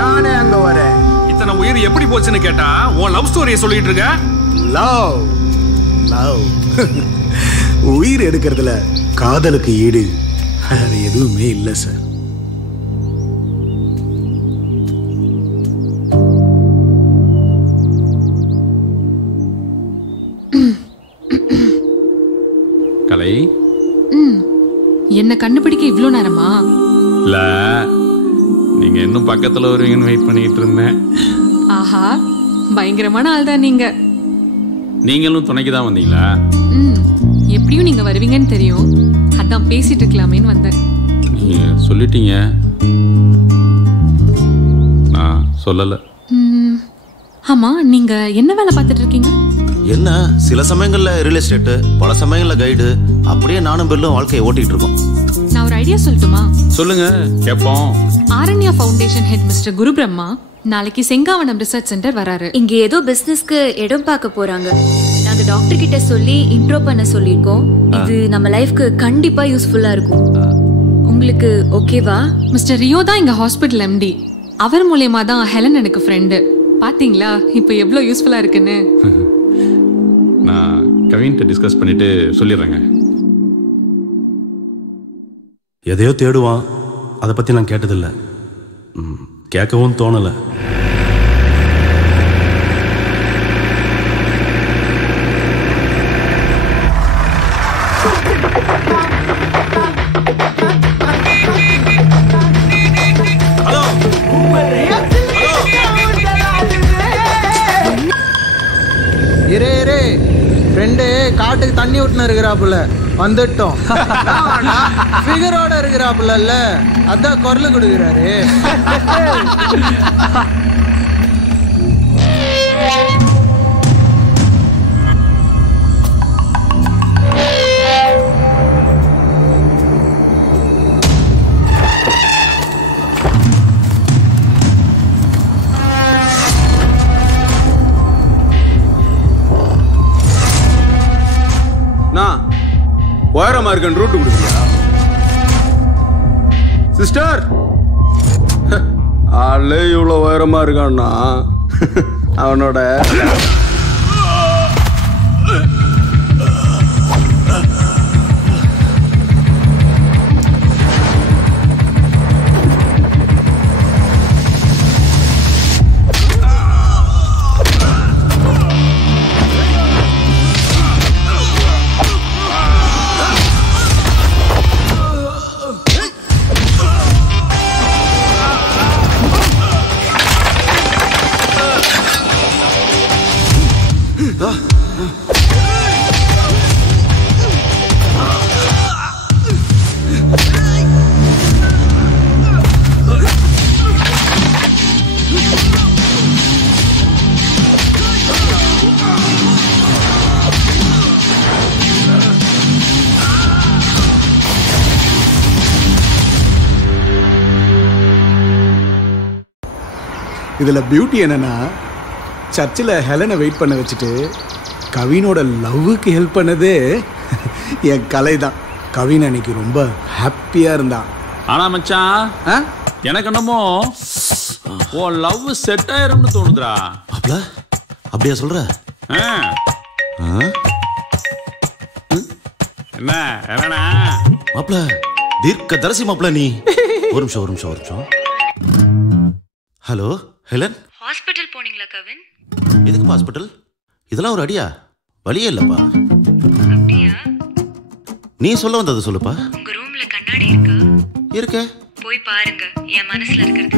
நானே அங்க வரேன். இத்தனை உயிர் எப்படி போச்சுன்னு கேட்டா உன் லவ் ஸ்டோரியை சொல்லிட்டு இருக்க. லவ் லவ் உயிர் எடுக்கிறதுல காதலுக்கு ஈடு அது எதுவுமே இல்லை சார். கலை, என்ன கண்டுபிடிக்க இவ்வளோ நேரமா? இல்ல, நீங்க இன்னும் பக்கத்துல வருவீங்கன்னு வெயிட் பண்ணிட்டு இருந்தேன். ஆஹா, பயங்கரமான ஆள் தான் நீங்க. நீங்களும் துணைக்கு தான் வந்தீங்களா? எப்படியும் நீங்க வருவீங்கன்னு தெரியும், அதான் பேசிட்டு இருக்கலாமேன்னு வந்தேன். நீங்க சொல்லிட்டீங்க, நான் சொல்லல. ஆமா, நீங்க என்ன வேலை பார்த்துட்டு இருக்கீங்க? என்ன, சில சமயங்கள்ல ரியல் எஸ்டேட், பல சமயங்கள்ல கைடு, அப்படியே நானும் பெல்லும் வாழ்க்கையை ஓட்டிட்டு இருக்கோம். நான் ஒரு ஐடியா சொல்லட்டுமா? சொல்லுங்க, கேட்போம். ஆரண்யா ஃபவுண்டேஷன் ஹெட் மிஸ்டர் குரு பிரம்மா நாளைக்கு செங்காவனம் ரிசர்ச் சென்டர் வராரு. இங்க ஏதோ பிசினஸ்க்கு இடம் பார்க்க போறாங்க. நாங்க டாக்டர் கிட்ட சொல்லி இன்ட்ரோ பண்ண சொல்லிருக்கோம். இது நம்ம லைஃப்க்கு கண்டிப்பா யூஸ்ஃபுல்லா இருக்கும். உங்களுக்கு ஓகேவா? மிஸ்டர் ரியோ தான் எங்க ஹாஸ்பிட்டல் எம்டி. அவர் மூலமா தான் ஹெலன் எனக்கு ஃப்ரெண்டு. பாத்தீங்களா இப்ப எவ்வளவு யூஸ்ஃபுல்லா இருக்குன்னு? நான் கவின்கிட்ட டிஸ்கஸ் பண்ணிட்டு சொல்லிடுறேங்க. எதையோ தேடுவான், அதை பற்றி நான் கேட்டதில்லை, கேட்கவும் தோணலை. இரே ஃப்ரெண்டு காட்டுக்கு தண்ணி விட்டுன்னு இருக்கிறாப்புல, வந்துட்டோம். ஃபிகரோட இருக்கிறாப்புல, அதான் குரல் கொடுக்குறாரு. உயரமா இருக்க ரூட் கொடுக்குறியா சிஸ்டர்? ஆளே இவ்வளோ உயரமா இருக்கான்னா அவனோட இதில் பியூட்டி என்னன்னா, சர்ச்சில் ஹெலனை வெயிட் பண்ண வச்சுட்டு கவினோட லவ்வுக்கு ஹெல்ப் பண்ணதே என் கலை தான். கவின் அன்னைக்கு ரொம்ப ஹாப்பியாக இருந்தான். ஆனா மச்சான், எனக்கு என்னமோ உன் லவ் செட் ஆயிரும்னு தோணுதுடா. அப்படியா சொல்ற? என்னடா மாப்ள, தீர்க்க தரிசி மாப்ள நீ. ஒரு நிமிஷம். ஹலோ ஹெலன், ஹாஸ்பிட்டல் போனீங்களா கவின்? எதுக்கு ஹாஸ்பிட்டல்? இதெல்லாம் ஒரு அடியா? வழியே இல்லப்பா. அப்படியா? நீ சொல்ல வந்தது சொல்லுப்பா. உங்க ரூம்ல கண்ணாடி இருக்கா? இருக்க. போய் பாருங்க, என் மனசுல இருக்கிறது.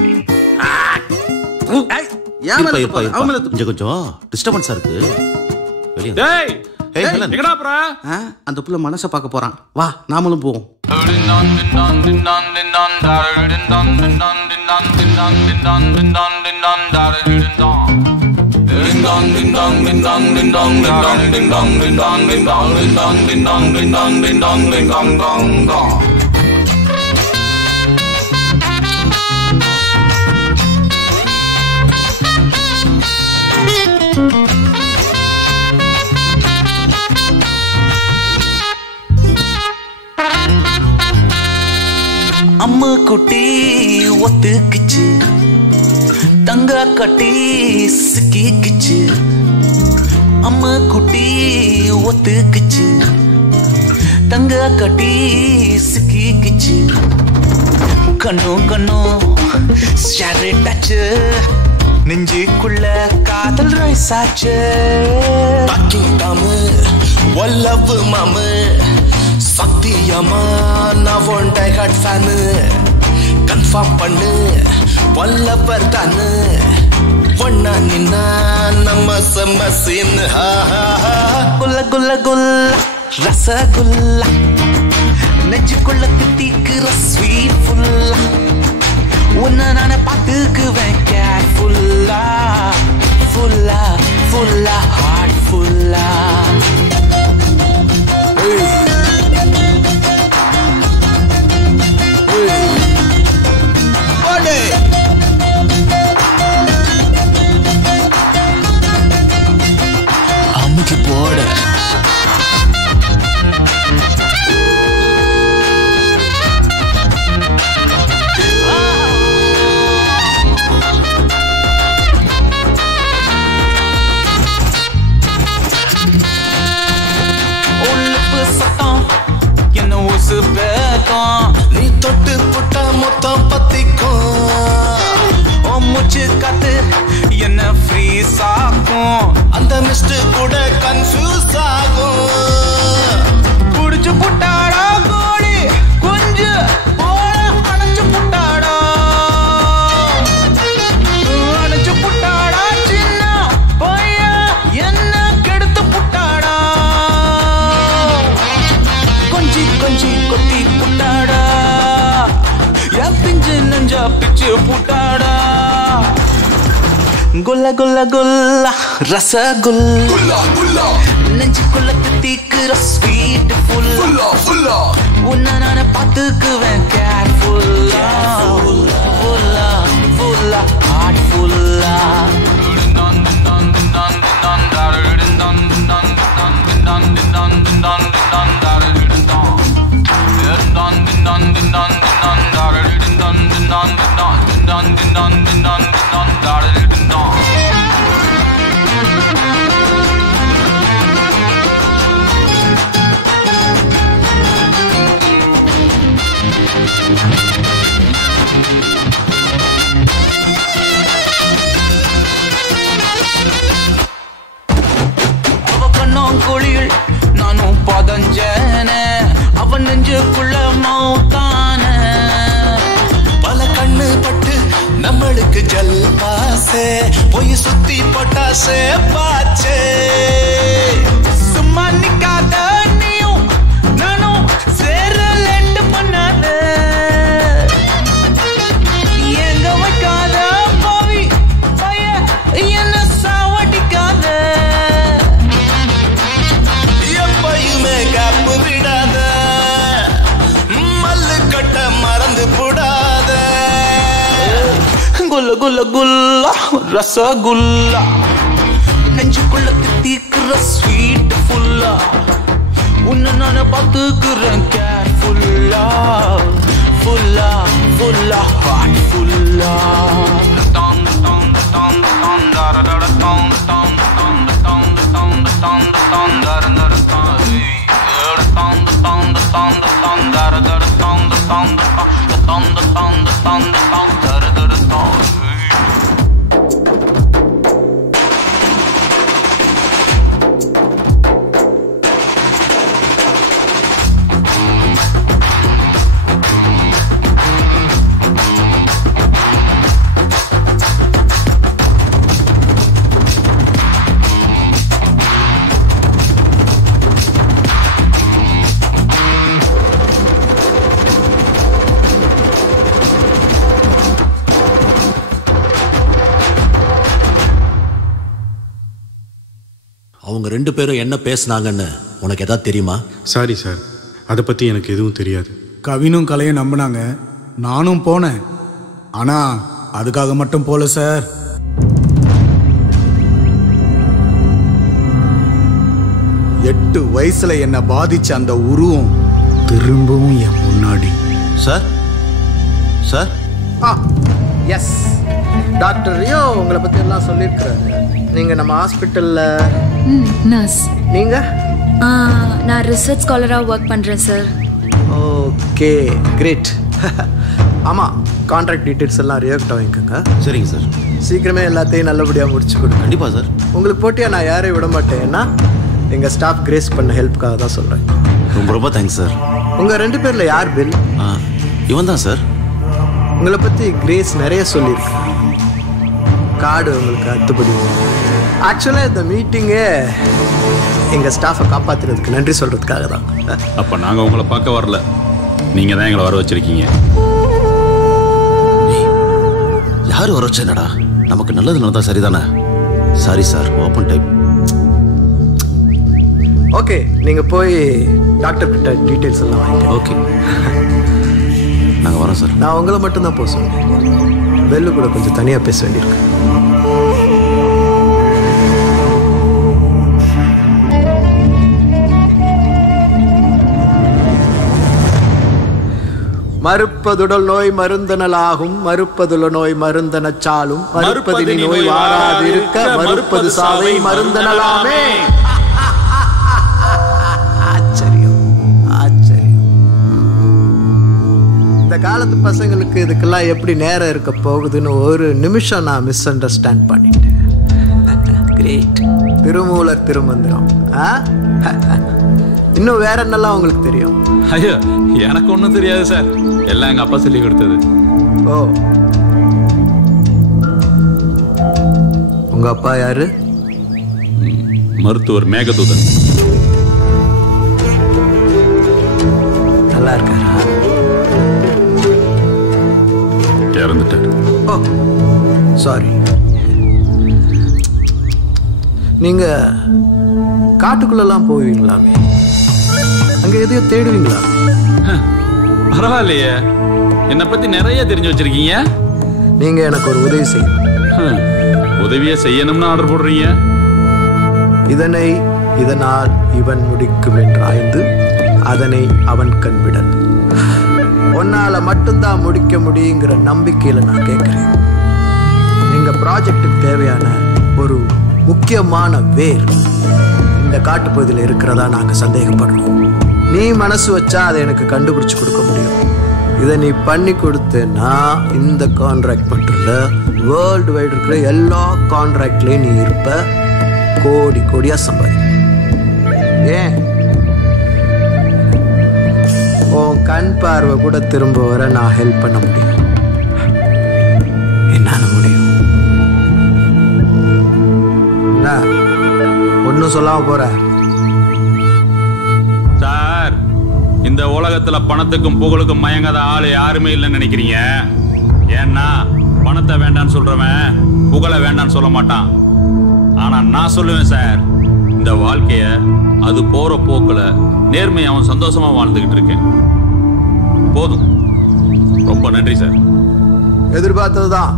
இங்க கொஞ்சம் டிஸ்டர்பன்ஸா இருக்கு. வெளியே. டேய், ஹெலன், எங்கடா போற? அந்த புள்ள மனசை பார்க்க போறான். வா, நாமளும் போவோம். அம்மா குட்டி ஒத்துக்குச்சு, தங்க கட்டி சிக்கிக்குச்சு. அம்மா குட்டி ஒத்துக்குச்சு, தங்க கட்டி சிக்கிக்குச்சு. கண்ணும் ஷேரட்டாச்சு, நெஞ்சுக்குள்ள காதல் ரைசாச்சு. டாக்கிங் டாமு வல்லவு மாமு, சத்தியமா நான் one die hard fan. Confirm பண்ணு வல்லவர் தானு, ஒன்னா நின்னா நம்ம செம்ம சீன். குல்ல குல்ல குல்ல ரசகுல்லா, நெஞ்சுக்குள்ள தித்திக்கிற ஸ்வீட் ஃபுல்லா. உன்னை நானே பார்த்துக்குவேன் கேர்ஃபுல்லா, ஃபுல்லா ஃபுல்லா ஹார்ட் ஃபுல்லா. அமுக்கி போட ஆனஸ்ட் கூட கன்ஃபியூஸ் ஆகும். புடிச்சு புட்டாடா கோழி கொஞ்சம் போல அணைச்சு புட்டாடா, அணைச்சு புட்டாடா சின்ன பைய என்ன கெடுத்து புட்டாடா, கொஞ்சி கொஞ்சி கொட்டி புட்டாடா, என் பிஞ்சு நெஞ்சா பிச்சு புட்டாடா. குல்ல குல்ல குல்ல ரசகுல்லா நெஞ்சுக்குள்ள தித்திக்கிற ஸ்வீட் ஃபுல்லா உன்னை நான் பார்த்துக்குவேன் கேர்ஃபுல்லா ஃபுல்லா ஃபுல்லா ஹார்ட் ஃபுல்லா. அவ கண்ணோம் குழியில் நானும் பதஞ்சேன, அவன் நெஞ்சுக்குள்ள மௌத்தான. பல கண்ணு பட்டு நம்மளுக்கு ஜல் பாசே, போய் சுத்தி பொட்டாசே பாச்சே. சும்மா நிக்காத நீயும் நானும் சேர லேட்டு பண்ணாத, எங்க வைக்காத பாவி பைய என்ன சாவடிக்காத. எப்பயுமே காப்பு விடாத, மல்லு கட்ட மறந்து போடாத. குல்ல குல்ல குல்லா ரசகுல்லா நெஞ்சுக்குள்ள தித்திக்கிற ஸ்வீட் ஃபுல்லா உன்னை நான் பார்த்துக்கிறேன் கேர்ஃபுல்லா ஃபுல்லா ஃபுல்லா ஹார்ட் ஃபுல்லா. அவங்க 2 பேரும் என்ன பேசுனாங்கன்னு உனக்கு ஏதாவது தெரியுமா? சாரி சார், அதை பற்றி எனக்கு எதுவும் தெரியாது. கவினும் கலையும் நம்பினாங்க, நானும் போனேன். ஆனால் அதுக்காக மட்டும் போல சார். எட்டு வயசுல என்னை பாதிச்ச அந்த உருவம் திரும்பவும் என் முன்னாடி. Sir sir yes, doctor Rio உங்களை பற்றி எல்லாம் சொல்லியிருக்கிறாரு. நீங்கள் நம்ம ஹாஸ்பிட்டலில் நர்ஸ். நீங்கள்? நான் ரிசர்ச் ஸ்காலராக ஒர்க் பண்ணுறேன் சார். Okay great. ஆமாம், கான்ட்ராக்ட் டீட்டெயில்ஸ் எல்லாம் ரியாக்ட் வாங்கிக்கோங்க. சரிங்க சார். சீக்கிரமே எல்லாத்தையும் நல்லபடியாக முடிச்சு கொடுங்க. கண்டிப்பாக சார். உங்களுக்கு போட்டியாக நான் யாரையும் விட மாட்டேன். ஏன்னா எங்கள் ஸ்டாஃப் கிரேஸ் பண்ண ஹெல்ப்புக்காக தான் சொல்கிறேன். ரொம்ப ரொம்ப தேங்க்ஸ் சார். உங்கள் 2 பேரில் யார் பில்? இவன் தான் சார். உங்களை பற்றி கிரேஸ் நிறைய சொல்லியிருக்கு. கார்டு உங்களுக்கு அத்துப்படி. ஆக்சுவலாக இந்த மீட்டிங்கே எங்கள் ஸ்டாஃபை காப்பாற்றுறதுக்கு நன்றி சொல்கிறதுக்காக தான். அப்போ நாங்கள் உங்களை பார்க்க வரல, நீங்கள் தான் எங்களை வர வச்சிருக்கீங்க. யார் வர வச்சேனடா? நமக்கு நல்லது நடந்தா சரிதானே? Sorry sir, open type. Okay, நீங்கள் போய் டாக்டர் கிட்ட டீட்டெயில்ஸ் எல்லாம் வாங்கிக்க. ஓகே, நாங்கள் வரோம் சார். நான் உங்களை மட்டும்தான் போக சொன்னேன். பெல்லு கூட கொஞ்சம் தனியாக பேச வேண்டியிருக்கு. மறுப்பதுடல் நோய் மருந்தனலாகும், மறுப்பதுல நோய் மருந்தனச்சாலும், மறுப்பதினி நோய் வாராதிருக்க, மறுப்பது சாவை மருந்தனலாமே. ஆச்சரியம் ஆச்சரியம். இந்த காலத்து பசங்களுக்கு இதுக்கெல்லாம் எப்படி நேரம் இருக்க போகுதுன்னு ஒரு நிமிஷம் நான் மிஸ் அண்டர்ஸ்டாண்ட் பண்ணிட்டேன். கிரேட். திருமூலர் திருமந்திரம். இன்னும் வேற என்னெல்லாம் உங்களுக்கு தெரியும்? ஐயோ எனக்கு ஒன்றும் தெரியாது சார், எல்லாம் எங்க அப்பா சொல்லி கொடுத்தது. ஓ, உங்க அப்பா யாரு? மருத்துவர் மேகதூதன். நல்லா இருக்காரா? இறந்துட்டார். ஓ சாரி. நீங்க காட்டுக்குள்ளெல்லாம் போவீங்களாமே, அங்க எதையோ தேடுவீங்களா? பரவாயில்லையே, என்னை பத்தி நிறைய தெரிஞ்சு வச்சிருக்கீங்க. நீங்க எனக்கு ஒரு உதவி செய்யணும். உதவியை செய்யணும்னு ஆர்டர் போடுறீங்க. இதனால் இவன் முடிக்கும் என்று ஆய்ந்து அதனை அவன் கண்விடல். உன்னால மட்டும்தான் முடிக்க முடியுங்கிற நம்பிக்கையில நான் கேட்கிறேன். எங்க ப்ராஜெக்டுக்கு தேவையான ஒரு முக்கியமான வேர் இந்த காட்டுப்பகுதியில் இருக்கிறதா நாங்க சந்தேகப்படுறோம். நீ மனசு வச்சா அதை எனக்கு கண்டுபிடிச்சு கொடுக்க முடியும். இதை நீ பண்ணி கொடுத்தேன்னா இந்த கான்ட்ராக்ட் மட்டும் இல்ல, வேர்ல்டு வைடு இருக்கிற எல்லா கான்ட்ராக்ட்லயும் நீ இருப்ப, கோடி கோடியா சம்பாதி. ஏன் உன் கண் பார்வை கூட திரும்ப வர நான் ஹெல்ப் பண்ண முடியும். என்னால முடியும். ஒன்னும் சொல்லாம போற சார். இந்த உலகத்துல பணத்துக்கும் புகழுக்கும் மயங்காத ஆளு யாருமே இல்லைன்னு நினைக்கிறீங்க. ஏன்னா பணத்தை வேண்டான்னு சொல்றவன் புகழ வேண்டான்னு சொல்ல மாட்டான். ஆனா நான் சொல்லுவேன் சார், இந்த வாழ்க்கைய அது போற போக்குல நேர்மை அவன் சந்தோஷமா வாழ்ந்துகிட்டு இருக்கேன். போதும், ரொம்ப நன்றி சார். எதிர்பார்த்ததுதான்.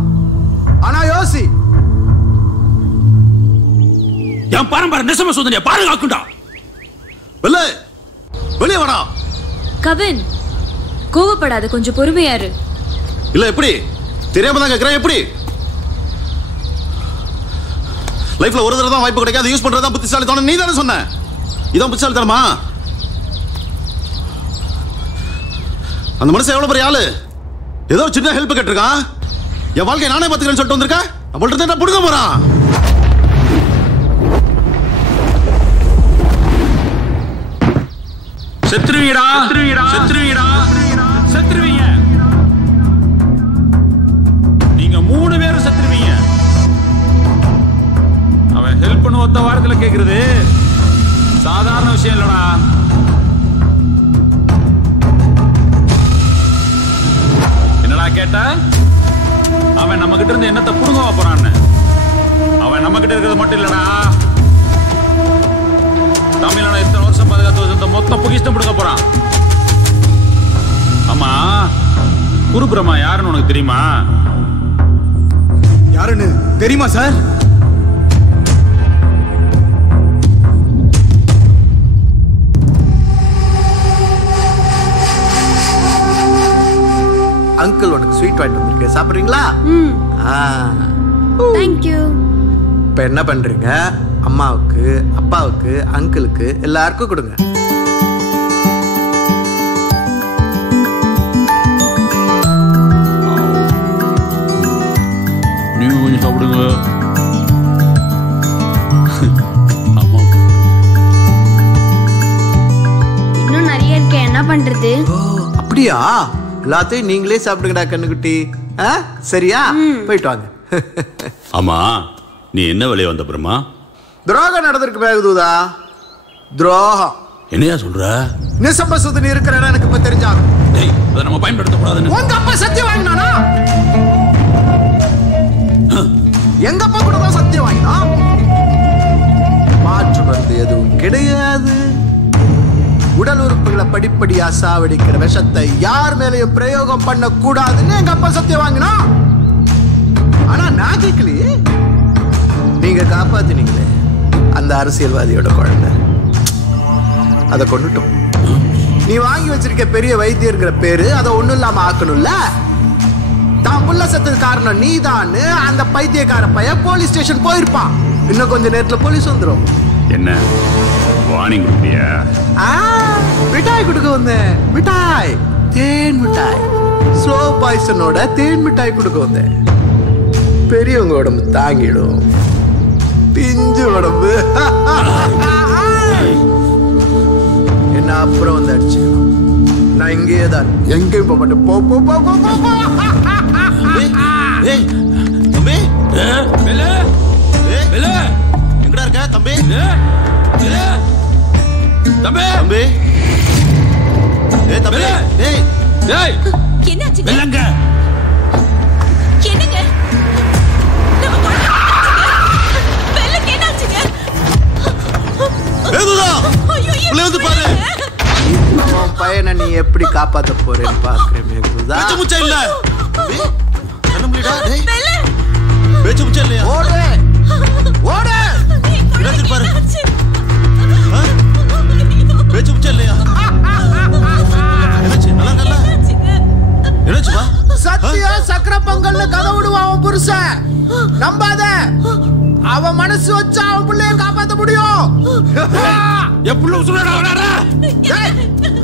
ஆனா யோசி, என் பரம்பரை நெசம சோதனையை பாதுகாக்குண்டா. வெளியே வாடா. கவின், கோவப்படாத, கொஞ்சம் பொறுமையாரு. இல்ல எப்படி தெரியாம தான் கேக்குறேன். எப்படி லைஃப்ல ஒரு தடவை தான் வாய்ப்பு கிடைக்காது, யூஸ் பண்றதா புத்திசாலித்தனம். நீ தானே சொன்ன இதான் புத்திசாலித்தனமா? அந்த மனுஷன் எவ்வளவு பெரிய ஆளு, ஏதோ சின்ன ஹெல்ப் கேட்டிருக்கான். என் வாழ்க்கையை நானே பார்த்துக்கிறேன்னு சொல்லிட்டு வந்திருக்கேன். நம்மள்ட்ட தான் புடுங்க போறான். செத்துருவீடா, செத்துருவீடா, செத்துருவீங்க. நீங்க 3 பேரும் செத்துருவீங்க. அவன் ஹெல்ப் பண்ண ஒத்த வாரத்துல கேக்குறது சாதாரண விஷயம் இல்லடா. என்னடா கேட்ட? அவன் நம்ம கிட்ட இருந்து என்னத்தை புடுங்க போறான்னு. அவன் நம்ம கிட்ட இருக்கிறது மட்டும் இல்லடா, தமிழ்நாடு இத்தனை வருஷம் பாதுகாத்து மொத்தம் புகிஷ்டம் பிடுங்க போறான். ஆமா, குருபிரமா யாருன்னு உனக்கு தெரியுமா? யாருன்னு தெரியுமா சார்? அங்கிள் உனக்கு ஸ்வீட் வாங்கிட்டு வந்திருக்கேன், சாப்பிடுறீங்களா? தேங்க்யூ. இப்ப என்ன பண்றீங்க? அம்மாவுக்கு, அப்பாவுக்கு, அங்கிளுக்கு எல்லாருக்கும் கொடுங்க. நீங்க கொஞ்சம் சாப்பிடுங்க. இன்னும் நிறைய இருக்கு, என்ன பண்றது? அப்படியா? எல்லாத்தையும் நீங்களே சாப்பிடுங்கடா கண்ணுக்குட்டி. சரியா? போயிட்டு வாங்க. ஆமா, நீ என்ன வேலையை வந்த பிரமா? துரோகம் நடந்திருக்கு மேகதூதா. துரோகம். என்னையா சொல்ற? நிசம்பசுதன் இருக்கிற இடம் எனக்கு இப்ப தெரிஞ்சாகும். அதை நம்ம பயன்படுத்த கூடாதுன்னு உங்க அப்பா சத்தியம் வாங்கினானா? எங்க அப்பா கூட தான் சத்தியம் வாங்கினா. மாற்று மருந்து எதுவும் கிடையாது. உடல் உறுப்புகளை படிப்படியா சாவடிக்கிற விஷத்தை யார் மேலையும் பிரயோகம் பண்ண கூடாதுன்னு எங்க அப்பா சத்தியம் வாங்கினா. ஆனா நான் கேட்கலையே. நீங்க காப்பாத்தினீங்களே அந்த அரசியல்வாதியோட குழந்தை, அதை கொண்டுட்டோம். நீ வாங்கி வச்சிருக்க பெரிய வைத்தியர்கிற பேரு அதை ஒண்ணும் இல்லாம ஆக்கணும்ல. தான் புள்ள செத்தது காரணம் நீதான் அந்த பைத்தியக்கார பையன் போலீஸ் ஸ்டேஷன் போயிருப்பான். இன்னும் கொஞ்ச நேரத்துல போலீஸ் வந்துடும். என்ன வார்னிங் கொடுப்பியா? மிட்டாய் கொடுக்க வந்தேன். மிட்டாய், தேன் மிட்டாய், ஸ்லோ பாய்சனோட தேன் மிட்டாய் கொடுக்க வந்தேன். பெரியவங்க உடம்பு தாங்கிடும், பிஞ்சு உடம்பு. என்ன அப்புறம் வந்து அடிச்சுக்கலாம். நான் இங்கேயே தான், எங்கேயும் போக மாட்டேன். போ போ போ போ போ. தம்பி எங்கடா இருக்க தம்பி? தம்பி தம்பி தம்பி என்னாச்சு? வெள்ளங்க என்னங்க? வெள்ளங்க என்னாச்சுங்க? பாரு. உன் பையனை நீ எப்படி காப்பாத்த போறேன்னு பாக்குறேன் மேகுதா. பேச்சு முச்சா இல்ல கண்ண முடிடா. பேச்சு முச்சா இல்லையா? ஓடு ஓடு. என்னாச்சு பாரு. பேச்சு முச்சா இல்லையா? என்னாச்சு? நல்லா நல்லா என்னாச்சுப்பா? சத்தியா சக்கர பொங்கல்னு கதை விடுவான் அவன் புருஷன். நம்பாத. அவன் மனசு வச்சா அவன் பிள்ளைய காப்பாத்த முடியும். என் புள்ள உசுரடா வராடா.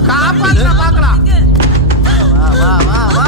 காப்பாத்த பார்க்கலாம். வா வா வா வா.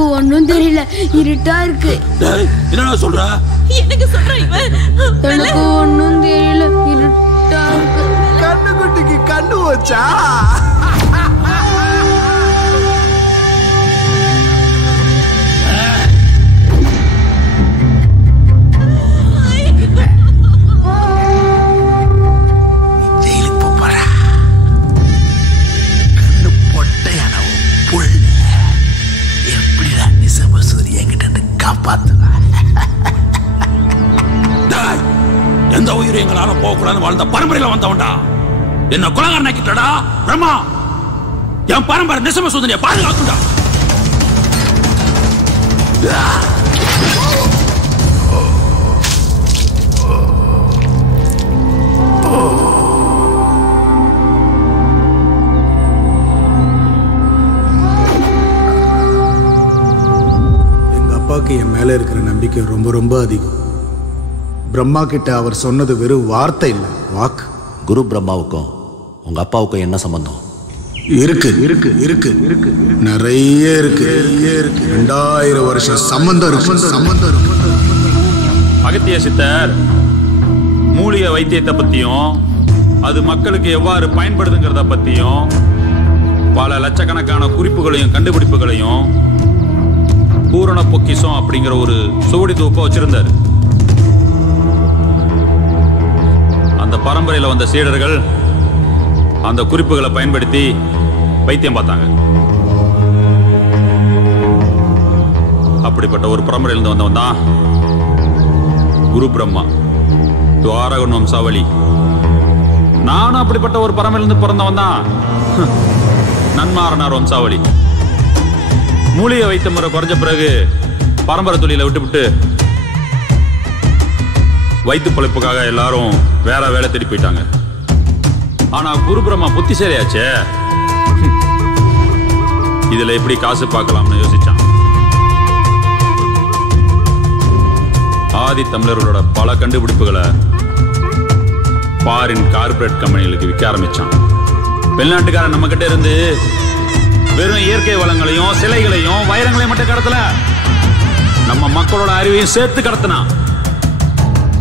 எனக்கு ஒன்னும் தெரியல, இருட்டா இருக்கு. என்ன சொல்ற? எனக்கு சொல்ற இவன். எனக்கு ஒன்னும் தெரியல, இருட்டா இருக்கு. கண்ணுக்குட்டிக்கு கண்ணு வச்சா? எந்த உயிரும் எங்களால போகக்கூடாது வாழ்ந்த பரம்பரையில வந்தவன்டா. என்ன கொலகாரன் ஆக்கிட்டடா பிரம்மா. என் பரம்பரை நிசம சூதனையை பாதுகாத்துடா. எங்க அப்பாவுக்கு என் மேல இருக்கிற நம்பிக்கை ரொம்ப ரொம்ப அதிகம். பிரம்மா கிட்ட அவர் சொன்னது வெறும் வார்த்தை இல்லை, வாக்கு. குரு பிரம்மாவுக்கும் உங்க அப்பாவுக்கும் என்ன சம்பந்தம்? இருக்கு இருக்கு இருக்கு இருக்கு நிறைய இருக்கு 2000 வருஷம் சம்பந்தம் இருக்கு. அகத்திய சித்தர் மூலிகை வைத்தியத்தை பத்தியும் அது மக்களுக்கு எவ்வாறு பயன்படுதுங்கிறத பத்தியும் பல லட்சக்கணக்கான குறிப்புகளையும் கண்டுபிடிப்புகளையும் பூரண பொக்கிஷம் அப்படிங்கிற ஒரு சுவடி தொகுப்பை வச்சிருந்தார். அந்த பரம்பரையில் வந்த சீடர்கள் அந்த குறிப்புகளை பயன்படுத்தி வைத்தியம் பார்த்தாங்க. அப்படிப்பட்ட ஒரு பரம்பரையிலிருந்து வந்தவன் தான் குரு பிரம்மா, துவாரகன் வம்சாவளி. நானும் அப்படிப்பட்ட ஒரு பரம்பரையிலிருந்து பிறந்தவன் தான் நன்மாரனார் வம்சாவளி. மூலிகை வைத்திய முறை குறைஞ்ச பிறகு பரம்பரை தொழிலை விட்டுவிட்டு வைத்து பிழைப்புக்காக எல்லாரும் வேற வேலை தேடி போயிட்டாங்க. ஆனா குரு பிரம்மா புத்திசாலியாச்சே, இதுல எப்படி காசு பார்க்கலாம்னு யோசிச்சான். ஆதி தமிழர்களோட பல கண்டுபிடிப்புகளை ஃபாரின் கார்பரேட் கம்பெனிகளுக்கு விற்க ஆரம்பிச்சான். வெளிநாட்டுக்காரன் நம்ம கிட்ட இருந்து வெறும் இயற்கை வளங்களையும் சிலைகளையும் வைரங்களையும் மட்டும் கடத்தல, நம்ம மக்களோட அறிவையும் சேர்த்து கடத்தினான்.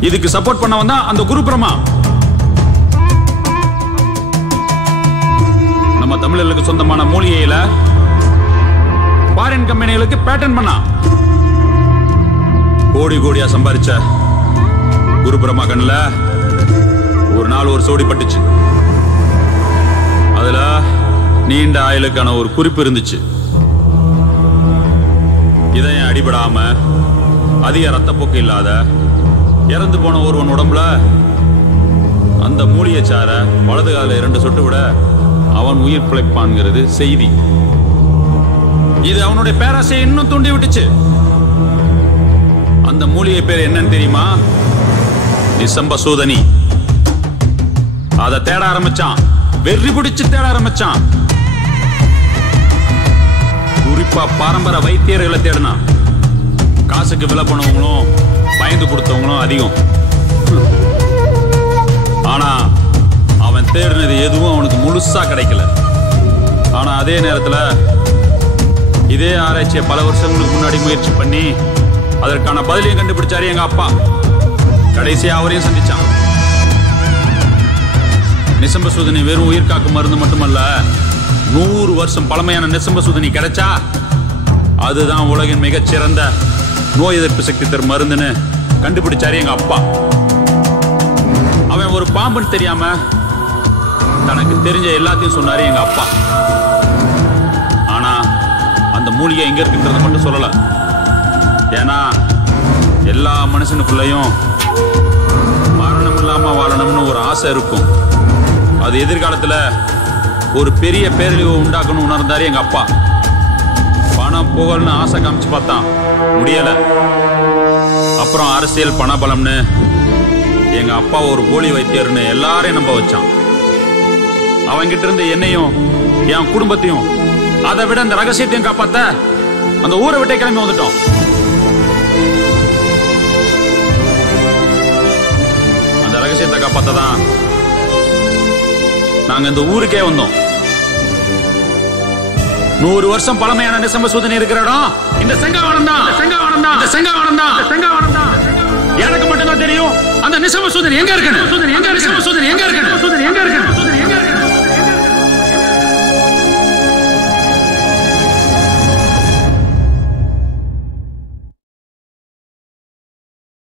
இதுக்கு சப்போர்ட் பண்ண வந்தா அந்த குரு பிரம்மா. நம்ம தமிழர்களுக்கு சொந்தமான மூலிகையில ஃபாரின் கம்பெனிகளுக்கு பேட்டன் பண்ணா. கோடி கோடியா சம்பாதிச்ச குரு பிரம்மா கண்ணுல ஒரு நாள் ஒரு சோடி பட்டுச்சு. அதுல நீண்ட ஆயுளுக்கான ஒரு குறிப்பு இருந்துச்சு. இதயம் அடிபடாம அதிக ரத்தப்போக்கு இல்லாத இறந்து போன ஒருவன் உடம்புல அந்த மூலிகை சார வலது கால 2 சொட்டு விட அவன் உயிர் பிழைப்பான்ங்கிறது செய்தி. இது அவனுடைய பேராசையை இன்னும் தூண்டி விட்டுச்சு. அந்த மூலிகை பேர் என்னன்னு தெரியுமா? நிசம்ப சூதனி. அதை தேட ஆரம்பிச்சான், வெறி பிடிச்சு தேட ஆரம்பிச்சான். குறிப்பா பாரம்பரிய வைத்தியர்களை தேடினான். காசுக்கு விலை பண்ணவங்களும் பயந்து கொடுத்தவங்களும் அதிகம். ஆனா அவன் தேடினது எதுவும் அவனுக்கு முழுசா கிடைக்கல. ஆனா அதே நேரத்துல இதே ஆராய்ச்சியை பல வருஷங்களுக்கு முன்னாடி முயற்சி பண்ணி அதற்கான பதிலையும் கண்டுபிடிச்சாரு எங்க அப்பா. கடைசியா அவரையும் சந்திச்சான். நிசம்ப சூதனி வெறும் உயிர் காக்கும் மருந்து மட்டுமல்ல, 100 வருஷம் பழமையான நிசம்ப சூதனி கிடைச்சா அதுதான் உலகின் மிகச்சிறந்த நோய் எதிர்ப்பு சக்தி தரும் மருந்துன்னு கண்டுபிடிச்சாரு எங்க அப்பா. அவன் ஒரு பாம்புன்னு தெரியாம தனக்கு தெரிஞ்ச எல்லாத்தையும் சொன்னாரு எங்க அப்பா. ஆனா அந்த மூலிகை எங்க இருக்குன்றது மட்டும் சொல்லல. ஏன்னா எல்லா மனுஷனுக்குள்ளயும் மரணம் இல்லாம வாழணும்னு ஒரு ஆசை இருக்கும். அது எதிர்காலத்துல ஒரு பெரிய பேரழிவு உண்டாக்கணும் உணர்ந்தாரு எங்க அப்பா. பணம் புகழ்னு ஆசை காமிச்சு பார்த்தான், முடியல. அப்புறம் அரசியல் பணபலம்னு எங்க அப்பா ஒரு போலி வைத்தியர்னு எல்லாரையும் நம்ப வச்சான். அவங்கிட்ட இருந்து என்னையும் என் குடும்பத்தையும் அதை விட அந்த ரகசியத்தையும் காப்பாத்த அந்த ஊரை விட்டே கிளம்பி வந்துட்டோம். அந்த ரகசியத்தை காப்பாத்ததான் நாங்க இந்த ஊருக்கே வந்தோம். 100 வருஷம் பழமையான நிசம்பசூதன் இருக்கிற இடம் இந்த செங்காவனம் தான். எனக்கு மட்டும்தான் தெரியும் அந்த நிசம்பசூதன் எங்க இருக்கு.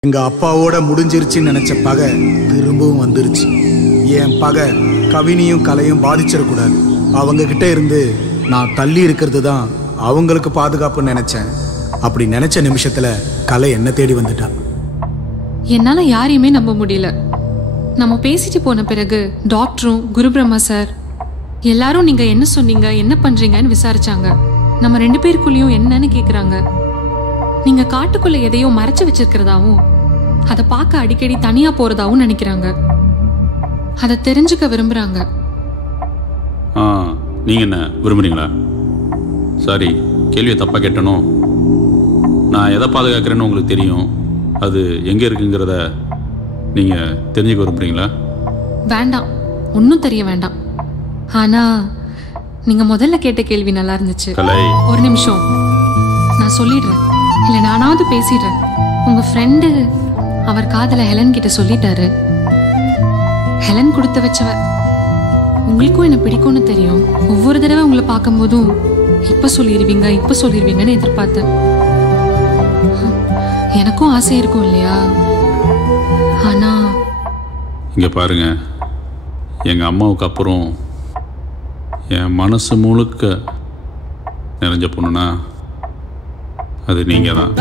எங்க அப்பாவோட முடிஞ்சிருச்சுன்னு நினைச்ச பகை திரும்பவும் வந்துருச்சு. என் பகை கவினியும் கலையும் பாதிச்சிடக்கூடாது. அவங்க கிட்ட இருந்து நான் தள்ளி இருக்கிறது தான் அவங்களுக்கு பாதுகாப்புன்னு நினைச்சேன். அப்படி நினைச்ச நிமிஷத்துல கலை என்ன தேடி வந்துட்டா. என்னால யாரையுமே நம்ப முடியல. நம்ம பேசிட்டு போன பிறகு டாக்டரும் குருபிரம்மா சார் எல்லாரும் நீங்க என்ன சொன்னீங்க, என்ன பண்றீங்கன்னு விசாரிச்சாங்க. நம்ம 2 பேருக்குள்ளேயும் என்னன்னு கேக்குறாங்க. நீங்க காட்டுக்குள்ள எதையோ மறைச்சு வச்சிருக்கிறதாவும் அதை பார்க்க அடிக்கடி தனியா போறதாவும் நினைக்கிறாங்க. அதை தெரிஞ்சுக்க விரும்புறாங்க. நீங்க என்ன விரும்புறீங்களா? சாரி, கேள்வியை தப்பா கேட்டனும். நான் எதை பாதுகாக்கிறேன்னு உங்களுக்கு தெரியும். அது எங்க இருக்குங்கிறத நீங்க தெரிஞ்சுக்க விரும்புறீங்களா? வேண்டாம், ஒன்னும் தெரிய வேண்டாம். ஆனா நீங்க முதல்ல கேட்ட கேள்வி நல்லா இருந்துச்சு. ஒரு நிமிஷம், நான் சொல்லிடுறேன். இல்ல நானாவது பேசிடுறேன். உங்க ஃப்ரெண்டு அவர் காதல ஹெலன் கிட்ட சொல்லிட்டாரு. ஹெலன் கொடுத்து வச்சவ. உங்களுக்கும் என்ன பிடிக்கும்னு தெரியும். ஒவ்வொரு தடவை உங்களை பார்க்கும் போதும் இப்ப சொல்லிடுவீங்கன்னு எதிர்பார்த்தேன். எனக்கும் ஆசை இருக்கும் இல்லையா? ஆனா இங்க பாருங்க, எங்க அம்மாவுக்கு அப்புறம் என் மனசு முழுக்க நிறைஞ்ச பொண்ணுனா அது நீங்க தான்.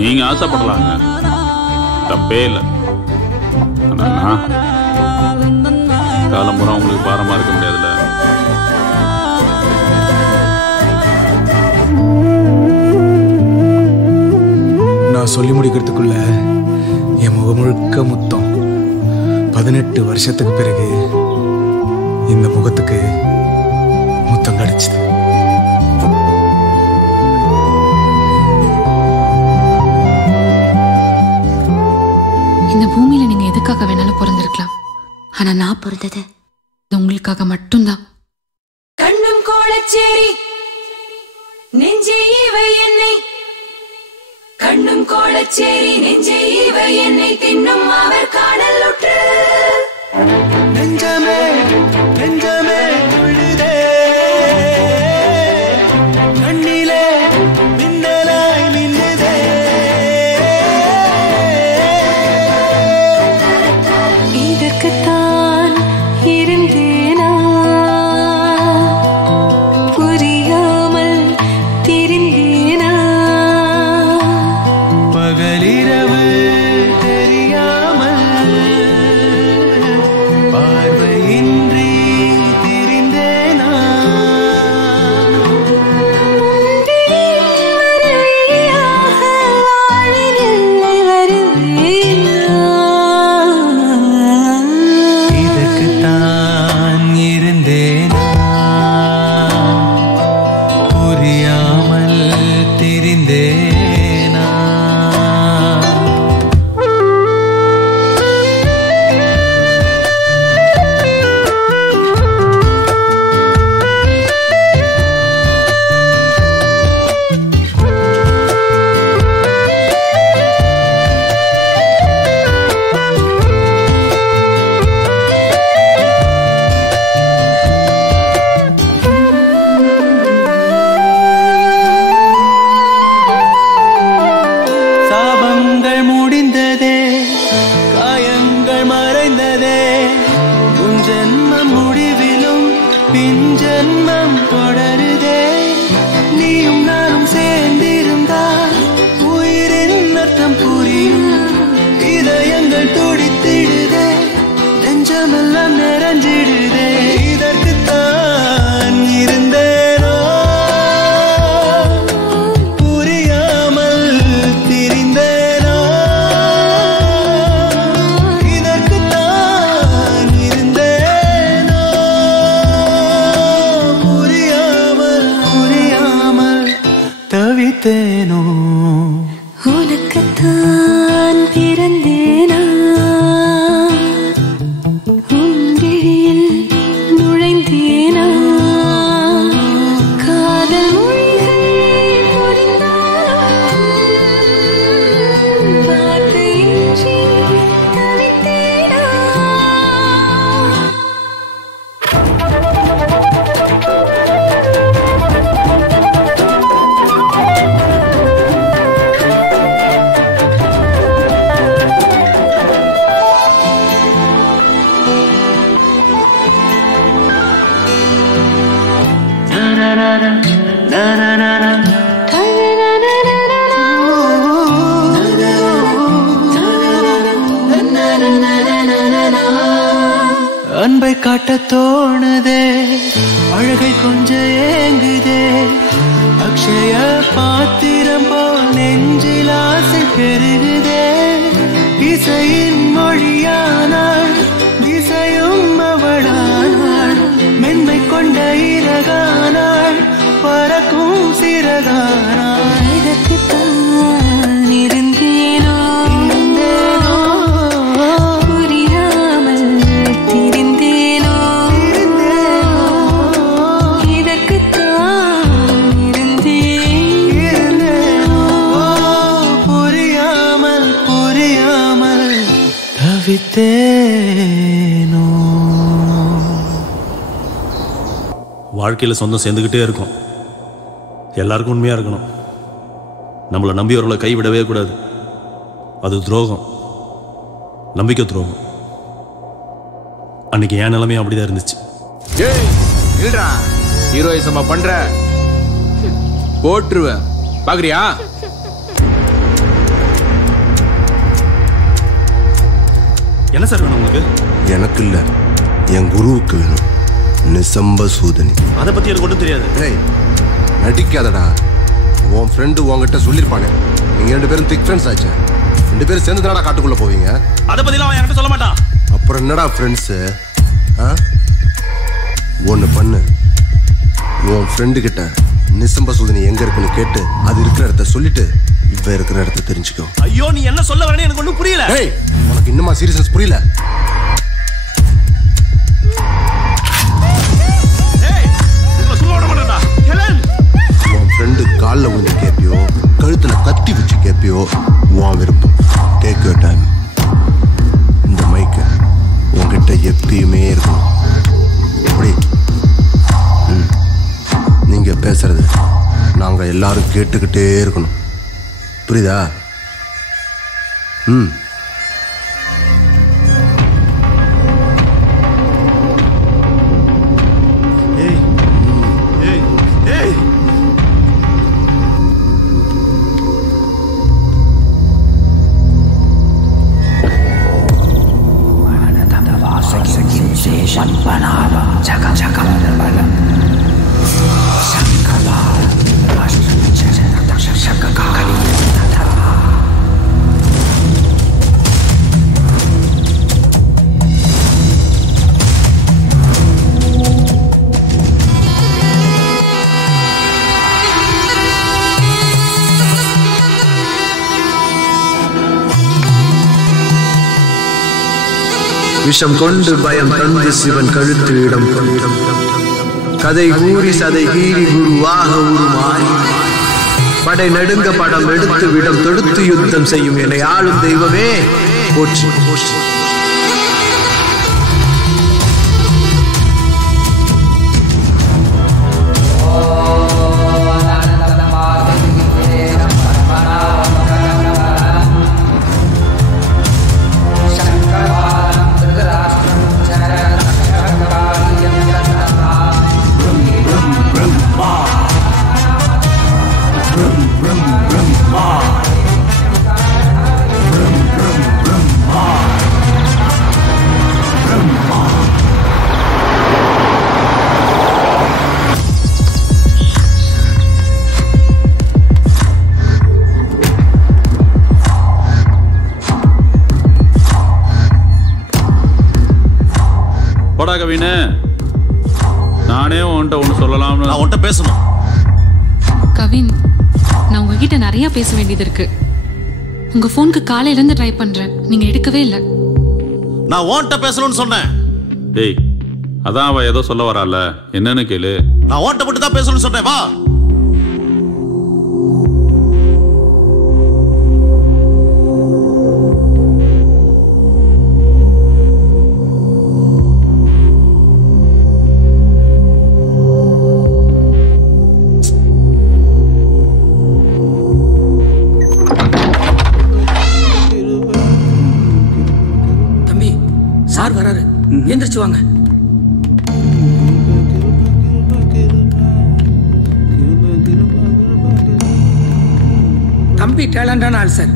நீங்க ஆசைப்படலாங்க, தப்பே இல்லை. ஆனா காலம்புறம் உங்களுக்கு பாரமா இருக்க முடியாதுல்ல. நான் சொல்லி முடிக்கிறதுக்குள்ள என் முகம் முழுக்க முத்தம். 18 வருஷத்துக்கு பிறகு இந்த முகத்துக்கு முத்தம் கிடைச்சது. இந்த பூமியில நீங்க எதுக்காக வேணாலும் பிறந்திருக்கலாம். ஆனா நான் பிறந்தது உங்களுக்காக மட்டும்தான். கண்ணும் கோலச்சேரி நெஞ்சே இவை என்னை, கண்ணும் கோலச்சேரி நெஞ்சே இவை என்னை தின்னும் அவர் காணல் உற்று. நெஞ்சமே நெஞ்சமே துள்ளுதே, கண்ணிலே மின்னலாய் மின்னுதே. இதற்குத்தான் இருந்தேனா, புரியாமல் தெரிந்தேனா, பகலிரவு தெரியாமல் பார்வை அழகை கொஞ்சம் ஏங்குதே அக்ஷய பாத்திரம் போல் நெஞ்சில் ஆசை பெருகுதே இசையின் மொழியானாள் திசையும் அவளானாள் மென்மை கொண்ட இறகானாள் பறக்கும் சிறகானாள் இதற்குத்தான் இருந்தேனோ புரியாமல் திரிந்தேனோ இதற்குத்தான் இருந்தேனோ புரியாமல் புரியாமல் தவித்தேனோ. வாழ்க்கையில் சொந்தம் சேர்ந்துக்கிட்டே இருக்கும். எல்லாருக்கும் உண்மையாக இருக்கணும். நம்மளை நம்பியவர்களை கைவிடவே கூடாது. அது துரோகம், நம்பிக்கை துரோகம். அன்னைக்கு என் நிலைமையும் அப்படிதான் இருந்துச்சு. ஹீரோயிசமா பண்ற போட்டுருவேன் பாக்குறியா? என்ன சார் வேணும் உங்களுக்கு? எனக்கு இல்ல, என் குருவுக்கு வேணும். நிசம்ப சூதனி. அதை பத்தி எனக்கு ஒன்றும் தெரியாது. ஏய் நடிக்காதடா. உன் ஃப்ரெண்டு உன்கிட்ட சொல்லியிருப்பானே, நீங்க 2 பேரும் திக் ஃப்ரெண்ட்ஸ் ஆச்சு. 2 பேரும் சேர்ந்து தானடா காட்டுக்குள்ள போவீங்க. அதை பத்திலாம் அவன் என்கிட்ட சொல்ல மாட்டான். அப்புறம் என்னடா ஃப்ரெண்ட்ஸு? ஒன்று பண்ணு, உன் ஃப்ரெண்டு கிட்ட நிசம்ப சூதனி எங்க இருக்குன்னு கேட்டு அது இருக்கிற இடத்த சொல்லிட்டு இவ இருக்கிற இடத்த தெரிஞ்சுக்கோ. ஐயோ நீ என்ன சொல்ல வரேன்னு எனக்கு ஒன்றும் புரியல. ஏய் உனக்கு இன்னுமா சீரியஸ்னஸ் புரியல? உன் ஃப்ரெண்டு காலில் விழுந்து கேட்பியோ கழுத்துல கத்தி வச்சு கேட்பியோ உன் விருப்பம். Take your time. இந்த மைக்கு உன்கிட்ட எப்பயுமே இருக்கணும். எப்படி? நீங்க பேசுறது நாங்க எல்லாரும் கேட்டுக்கிட்டே இருக்கணும். புரியுதா? விஷம் கொண்டு பயம் தந்து சிவன் கழுத்து இடம் கதை கூறி சதை கீறி குருவாக உருமாறி படை நடுங்க படம் எடுத்து விடம் தொடுத்து யுத்தம் செய்யும் என்னை ஆளும் தெய்வமே போற்றி போற்றி. கவினே, நானே உன்கிட்ட ஒன்று சொல்லலாம்னு. நான் உன்கிட்ட பேசணும். கவின், நான் உங்ககிட்ட நிறைய பேச வேண்டியது இருக்கு. உங்க போனுக்கு காலையில இருந்து ட்ரை பண்றேன், நீங்க எடுக்கவே இல்லை. நான் உன்கிட்ட பேசணும்னு சொன்னேன். டேய், அதான் அவ ஏதோ சொல்ல வரால, என்னன்னு கேளு. நான் உன்கிட்ட மட்டும் தான் பேசணும்னு சொன்னேன். வா. எந்திரிச்சு வாங்க. தம்பி டேலண்டான ஆள் சார்,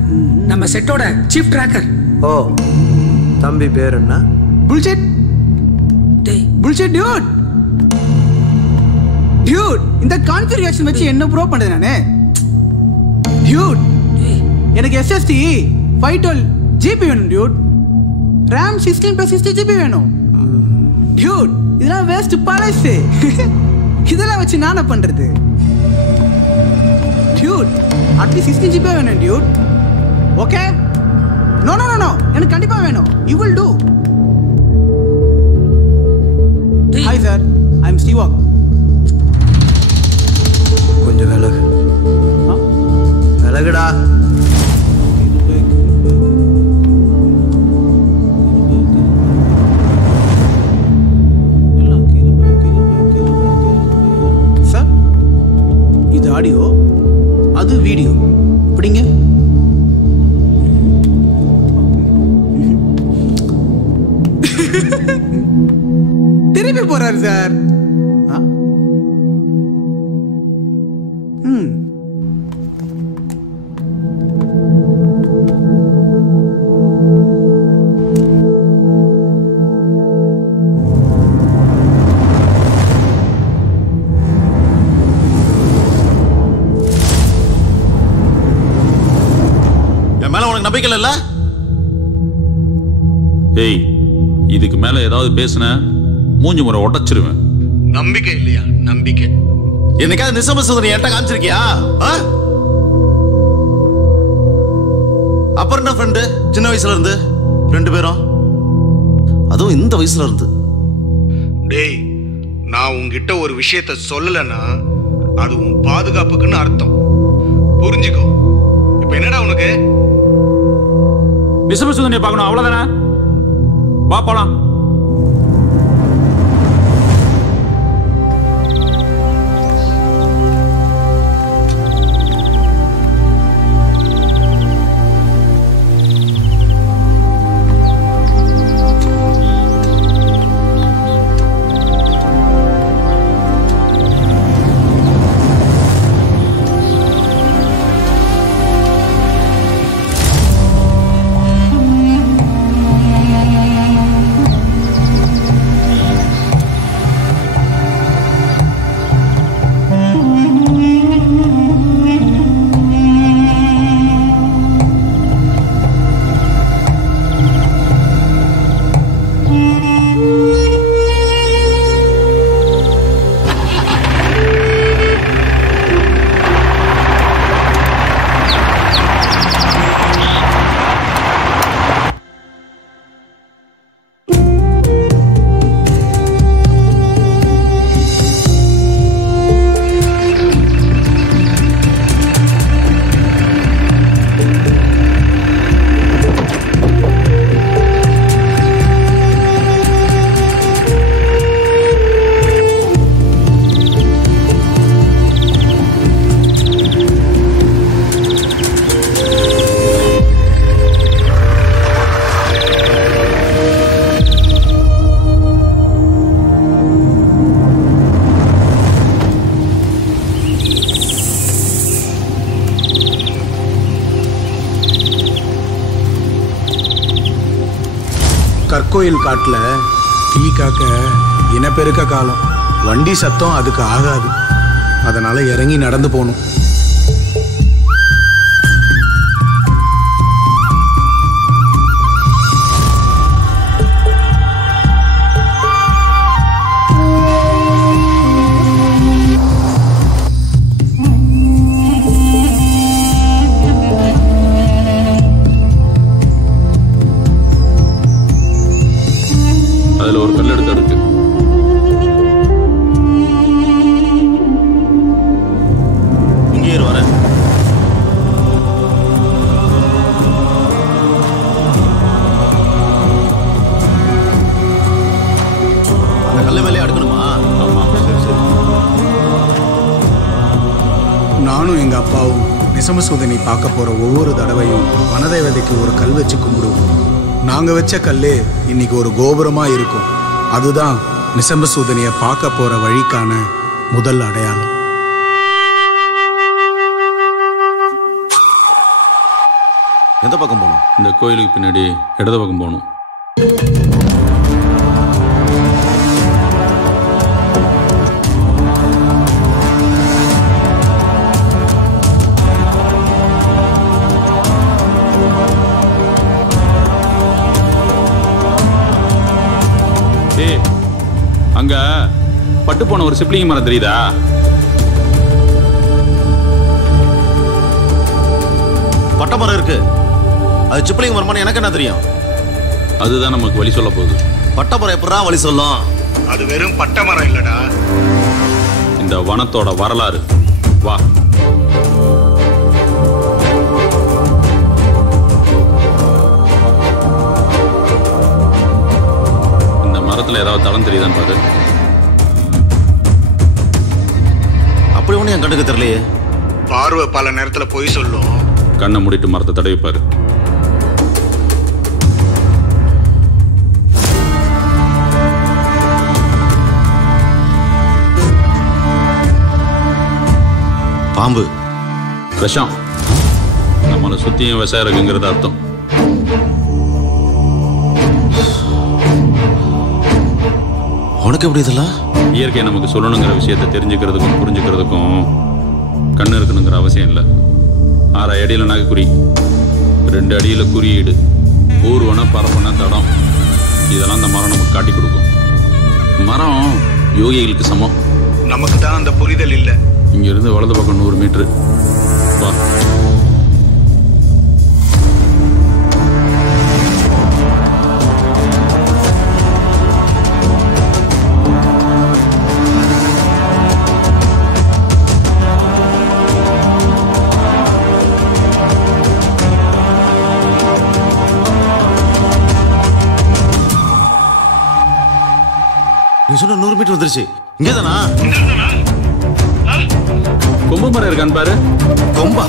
நம்ம செட்டோட சீஃப் ட்ராக்கர். ஓ, தம்பி பேர் என்ன? புல்ஷெட். டேய் புல்ஷெட் டியூட். டியூட் இந்த கான்ஃபிகரேஷன் வச்சு என்ன ப்ரோ பண்றது நானு? டியூட் எனக்கு SSD 512 GB வேணும் டியூட். RAM 16+60 GB வேணும். டியூட் இதெல்லாம் வேஸ்ட் பழசு. இதெல்லாம் வச்சு நான் என்ன பண்றது? டியூட் அட்லீஸ்ட் 16 GB வேணும் dude. Okay? No no no no எனக்கு கண்டிப்பா வேணும். You will do. Hi sir, I'm Steve. கொஞ்சம் விலகு. விலகுடா. சார் இது ஆடியோ, அது வீடியோ. இப்படிங்க திருப்பி போறாரு சார். என் மேல உனக்கு நம்பிக்கை இல்ல? ஏய், இதுக்கு மேல ஏதாவது பேசுன மூஞ்சி முறை உடைச்சிருவேன். நம்பிக்கை இல்லையா? நம்பிக்கை என்னைக்காவது நிசமசூதனை என்கிட்ட காமிச்சிருக்கியா? அப்புறம் என்ன ஃப்ரெண்டு? சின்ன வயசுல இருந்து 2 பேரும், அதுவும் இந்த வயசுல இருந்து. டேய், நான் உன்கிட்ட ஒரு விஷயத்த சொல்லலைன்னா அது உன் பாதுகாப்புக்குன்னு அர்த்தம். புரிஞ்சுக்கோ. இப்ப என்னடா உனக்கு? நிசமசூதனை பார்க்கணும், அவ்வளவுதானே? வா போலாம். கற்கோயில் காட்டுல டீ காக்க இனப்பெருக்க காலம். வண்டி சத்தம் அதுக்கு ஆகாது. அதனால இறங்கி நடந்து போகணும். அதுல ஒரு கல் எடுத்து இருக்கு. இங்கே வரேன். அந்த கல்ல மேலே அடுக்கணுமா? ஆமா. சரி சரி. நானும் எங்க அப்பாவும் நிசமசூதனை பார்க்க போற ஒவ்வொரு தடவையும் வனதேவதைக்கு ஒரு கல் வச்சு கும்பிடுவோம். நாங்க வச்ச கல்லே இன்னைக்கு ஒரு கோபுரமா இருக்கும். அதுதான் நிசமசூதனைய பார்க்க போற வழிக்கான முதல் அடையாளம். எந்த பக்கம் போகணும்? இந்த கோயிலுக்கு பின்னாடி இடது பக்கம் போகணும். நட்டு போன ஒரு சிப்ளிங் மரம் தெரியுதா? பட்டை மரம் இருக்கு. அது சிப்ளிங் மரமானு எனக்கு என்ன தெரியும்? அதுதான் நமக்கு வழி சொல்ல போகுது. பட்டை மரம் எப்படா வழி சொல்லும்? அது வெறும் பட்டை மரம் இல்லடா, இந்த வனத்தோட வரலாறு. வா. இந்த மரத்துல ஏதாவது தளம் தெரியுதான்னு பாரு. அப்படி ஒண்ணு என் கண்ணுக்கு தெரியலையே. பார்வை பல நேரத்துல போய் சொல்லும். கண்ணை மூடிட்டு மரத்தை தடவிப்பாரு. பாம்பு. விஷம். நம்மளை சுத்தியும் விஷம் இருக்குங்கிறது அர்த்தம். உனக்கு எப்படி இதெல்லாம்? இயற்கை நமக்கு சொல்லணுங்கிற விஷயத்தை தெரிஞ்சுக்கிறதுக்கும் புரிஞ்சுக்கிறதுக்கும் கண்ணு இருக்கணுங்கிற அவசியம் இல்லை. 6 அடியில் நகைக்குறி, 2 அடியில் குறியீடு, ஊர்வன பரப்பன தடம், இதெல்லாம் அந்த மரம் நமக்கு காட்டி கொடுக்கும். மரம் யோகிகளுக்கு சமம். நமக்கு தான் அந்த புரிதல் இல்லை. இங்கிருந்து வலது பக்கம் 100 மீட்டரு. வா. நீ சொன்ன 100 மீட்டர் வந்துருச்சு. இங்கேதானா? கொம்பு மரம் இருக்கான்னு பாரு. கொம்பா?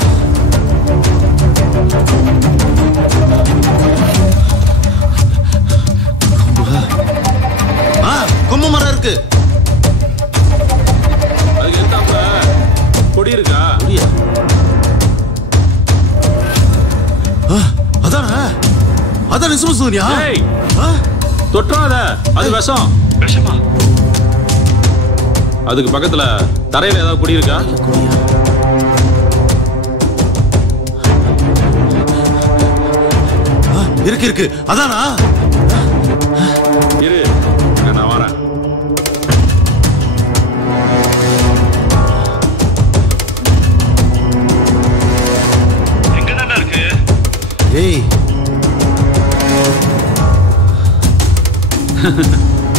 கொம்பு மரம் இருக்கு. அதுக்கு எத்தாப்ப கொடி இருக்கா? கொடியா? அதானா? அதான் நிசம சூரியா? தொற்றாத, அது விஷம். விஷமா? அதுக்கு பக்கத்துல தரையில ஏதாவது கொடி இருக்கா? இருக்கு இருக்கு. அதானா? இரு, நான் வரேன். எங்கதானே இருக்கு? ஏய்,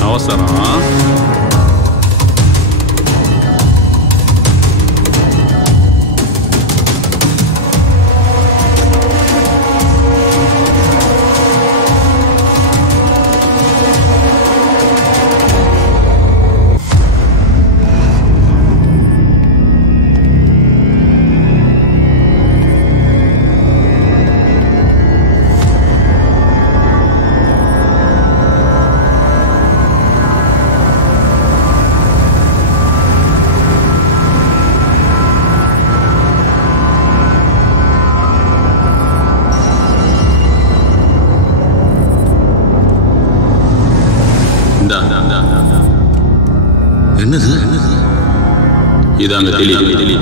அவசரம். என்னது? இதாங்க தெளி.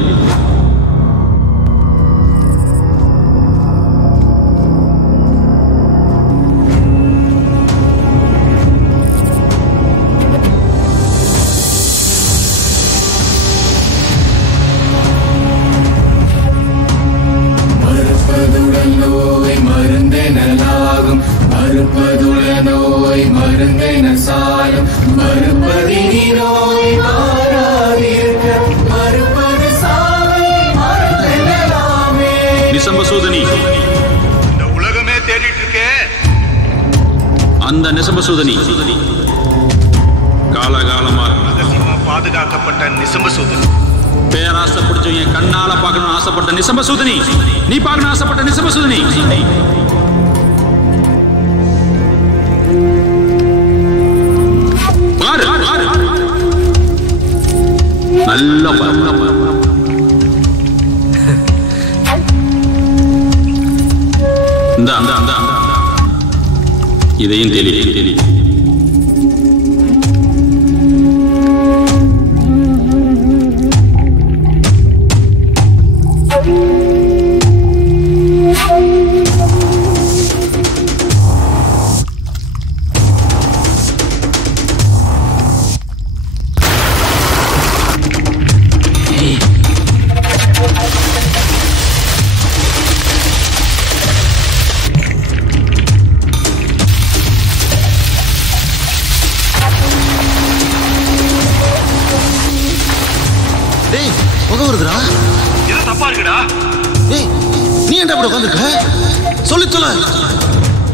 மறுப்பதுடன் நோய் மருந்தெனலாகும், மறுப்பதுடன் நோய் மருந்தென சாலும், மறுப்பதினி நோய் மாறாதிருக்க, மறுப்பது சாவை மறந்தெனலாமே. நிசம்பசூதனி. இந்த உலகமே தேடிட்டு இருக்கே அந்த நிசம்பசூதனி காலகாலமா ரகசியமா பாதுகாக்கப்பட்ட நிசம்பசூதனி. பேராசை பிடிச்சவங்க கண்ணால பார்க்கணும்னு ஆசைப்பட்ட நிசம்பசூதனி. நீ பார்க்கணும் ஆசைப்பட்ட நிசம்பசூதனி. பாரு, நல்ல பாரு. இந்த இதையும் தெளி. டேய் புகை வருதுடா. இது தப்பா இருக்குடா. டேய் நீ ஏன்டா இப்படி உட்கார்ந்திருக்க? சொல்லு.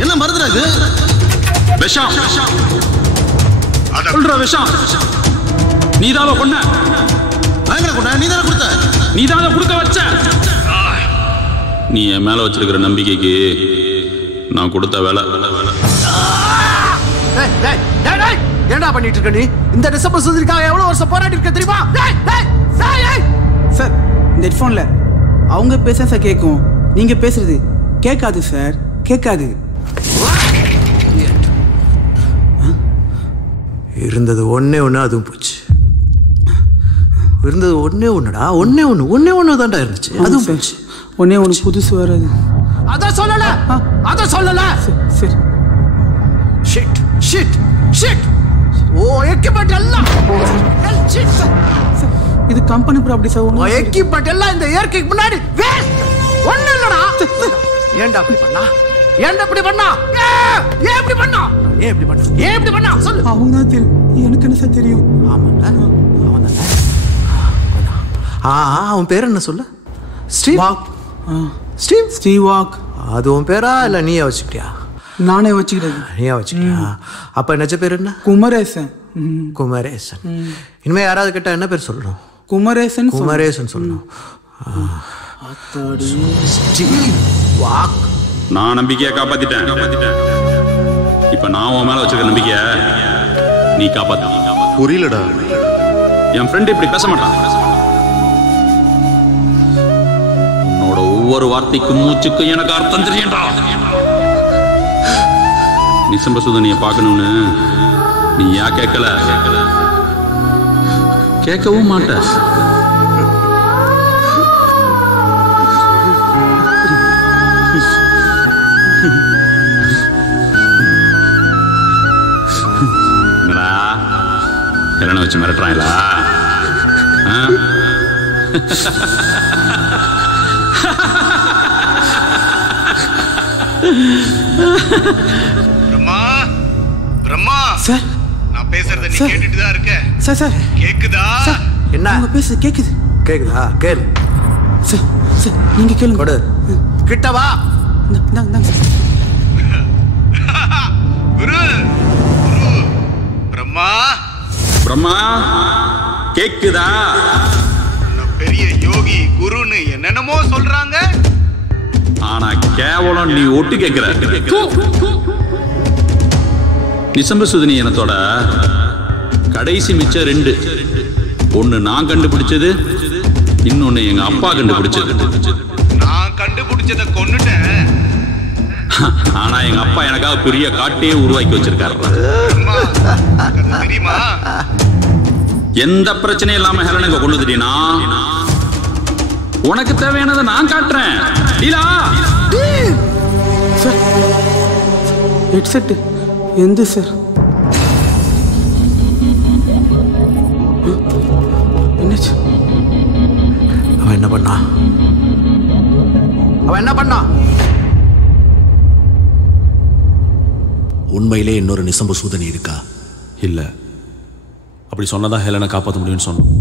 என்ன மருந்துடா இது? விஷம். சொல்ற விஷம். நீதாவ கொன்ன. பயங்கர கொன்ன. நீதான கொடுத்த. நீதான கொடுக்க வச்ச. நீ என் மேல வச்சிருக்கிற நம்பிக்கைக்கு நான் கொடுத்த வேலை. ஏன்டா பண்ணிட்டு இருக்க நீ? இந்த டிசம்பர் சுந்தரிக்காக எவ்வளவு வருஷம் போராடி இருக்க தெரியுமா? சார் இந்த ஹெட்ஃபோன்ல அவங்க பேச சார் கேட்கும், நீங்க பேசுறது கேட்காது சார், கேட்காது. இருந்தது ஒன்னே ஒன்று, அதுவும் போச்சு. இருந்தது ஒன்னே ஒன்றுடா, ஒன்னே தான்டா இருந்துச்சு, அதுவும் போச்சு. ஒன்னே ஒன்று புதுசு வராது. அதான் சொல்லல. சரி. ஷிட். ஓ எக்யூப்மெண்ட் எல்லாம் இது கம்பெனி ப்ராப்பர்ட்டி சார். ஓ எக்யூப்மெண்ட் எல்லாம் இந்த இயற்கைக்கு முன்னாடி வேஸ்ட். ஒண்ணு இல்லடா. ஏன்டா இப்படி பண்ணா? ஏன் இப்படி பண்ணா சொல்லு. அவங்க தான் தெரியும், எனக்கு என்ன சார் தெரியும்? அவன் பேர் என்ன சொல்லு? Steve Waugh. அது உன் பேரா இல்ல நீயே வச்சுக்கிட்டியா? நானே வச்சுக்கிட்டேன். நீயா வச்சுக்கிட்டியா? அப்ப நிஜ பேர் என்ன? குமரேசன். இனிமே யாராவது கேட்டா என்ன பேர் சொல்லணும்? குமரேசன் சொல்லணும். நான் நம்பிக்கையை காப்பாத்திட்டேன். இப்ப நான் உன் மேல வச்சிருக்க நம்பிக்கைய நீ காப்பாத்த. புரியலடா. என் ஃப்ரெண்ட் இப்படி பேச மாட்டான். உன்னோட ஒவ்வொரு வார்த்தைக்கும் மூச்சுக்கும் எனக்கு அர்த்தம் தெரியண்டா. நிசம்ப சுதனிய பார்க்கணும்னு நீ ஏன் கேட்கல? கேட்கவும் மாட்ட. என்னடா ஹெலனை வச்சு மிரட்டுறாங்களா? பிரம்மா சார், நான் பேசுறத நீ கேட்டுட்டு தான் இருக்க. சார் கேக்குதா? என்ன அவங்க பேச கேக்குதா? கேளு சார். நீங்க கேளுங்க. கொடு. கிட்ட வா. குரு பிரம்மா கேக்குதா? பெரிய யோகி குருன்னு என்னென்னமோ சொல்றாங்க. ஆனா கேவலம் நீ ஒட்டு கேட்கிற. நிசம்ப சுதனி இனத்தோட கடைசி மிச்சம் 2. ஒன்னு நான் கண்டுபிடிச்சது, இன்னொன்னு எங்க அப்பா கண்டுபிடிச்சது. நான் கண்டுபிடிச்சத கொன்னுட்டேன். ஆனா எங்க அப்பா எனக்காக பெரிய காட்டையே உருவாக்கி வச்சிருக்காரு. தெரியுமா? எந்த பிரச்சனையும் இல்லாம ஹெலனை கொண்டு வந்துட்டீனா உனக்கு தேவையானதை நான் காட்டுறேன். ஹெட்செட் எந்த சார்? என்னாச்சு? அவன் என்ன பண்ணா? உண்மையிலே இன்னொரு நிசம்ப சூதனி இருக்கா? இல்ல. அப்படி சொன்னதான் ஹெலனை காப்பாற்ற முடியும்னு சொன்னோம்.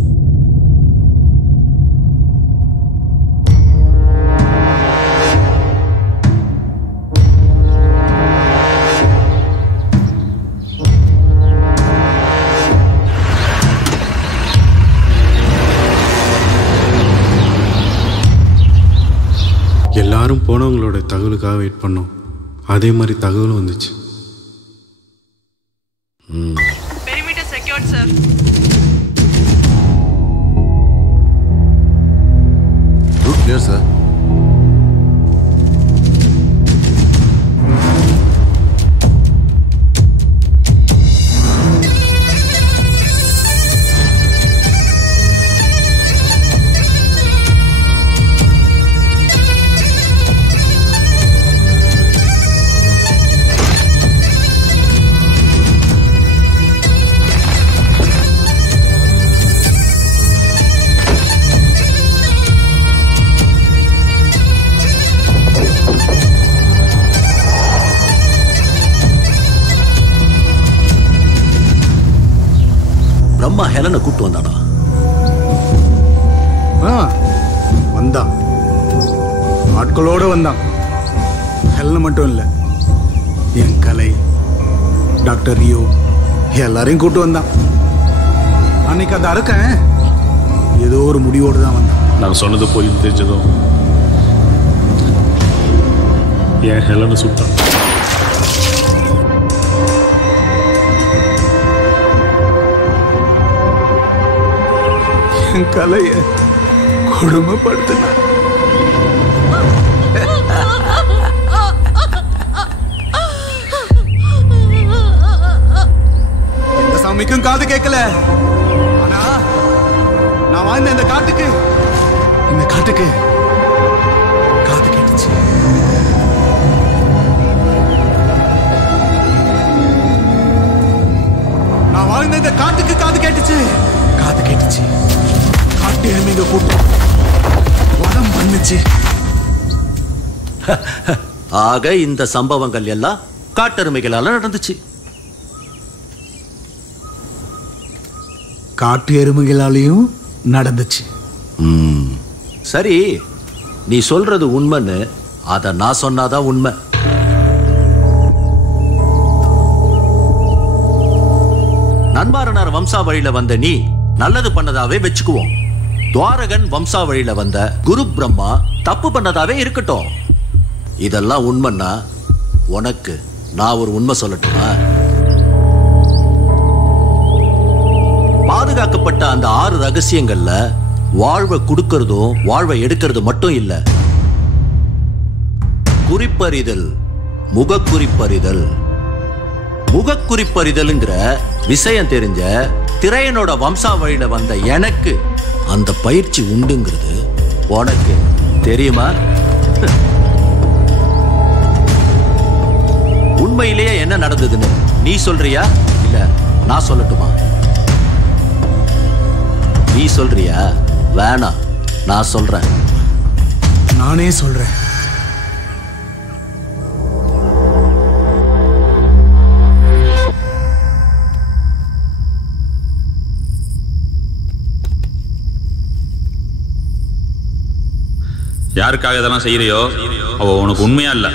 எல்லாரும் போனவங்களோட தகவலுக்காக வெயிட் பண்ணோம். அதே மாதிரி தகவலும் வந்துச்சு. Perimeter secured, sir. Route clear, sir. Brahma ஹெலனை கூட்டு வந்தானா? வந்தான், ஆட்களோட வந்தான். ஹெல்ல மட்டும் இல்லை, என் கலை, டாக்டர் ரியோ எல்லாரையும் கூட்டு வந்தான். அன்னைக்கு அந்த அரக்கன் ஏதோ ஒரு முடிவோடு தான் வந்தான். நான் சொன்னது போய் தெரிஞ்சதும் என் ஹெலனை சுட்டான். என் கலைய கொடுமைப்படுத்தினான். எந்த சாமிக்கும் காது கேட்கல. ஆனா நான் வாழ்ந்த இந்த காட்டுக்கு காது கேட்டுச்சு. நான் வாழ்ந்த இந்த காட்டுக்கு காது கேட்டுச்சு. காட்டு எருமைங்க கூட்டம் வதம் பண்ணுச்சு. ஆக இந்த சம்பவங்கள் எல்லாம் காட்டெருமைகளால நடந்துச்சு. காட்டு எருமைகளாலையும் நடந்துச்சு. சரி, நீ சொல்றது உண்மைன்னு அத நான் சொன்னாதான் உண்மை. நன்மாரனார் வம்சாவழியில வந்த நீ நல்லது பண்ணதாவே வச்சுக்குவோம். துவாரகன் வம்சாவழியில வந்த குரு பிரம்மா தப்பு பண்ணதாவே இருக்கட்டும். இதெல்லாம் உண்மைன்னா உனக்கு நான் ஒரு உண்மை சொல்லட்டுமா? பாதுகாக்கப்பட்ட அந்த 6 ரகசியங்கள்ல வாழ்வை கொடுக்கறதும் வாழ்வை எடுக்கிறது மட்டும் இல்ல, குறிப்பறிதல், முகக்குறிப்பறிதல். முகக்குறிப்பறிதல்ங்கிற விஷயம் தெரிஞ்ச திரையனோட வம்சாவழியில வந்த எனக்கு அந்த பயிற்சி உண்டுங்கிறது உனக்கு தெரியுமா? உண்மையிலேயே என்ன நடந்ததுன்னு நீ சொல்றியா இல்ல நான் சொல்லட்டுமா? நீ சொல்றியா? வேணாம், நான் சொல்றேன். நானே சொல்றேன். யாருக்காக இதெல்லாம் செய்யறியோ அவ உனக்கு உண்மையா இல்ல.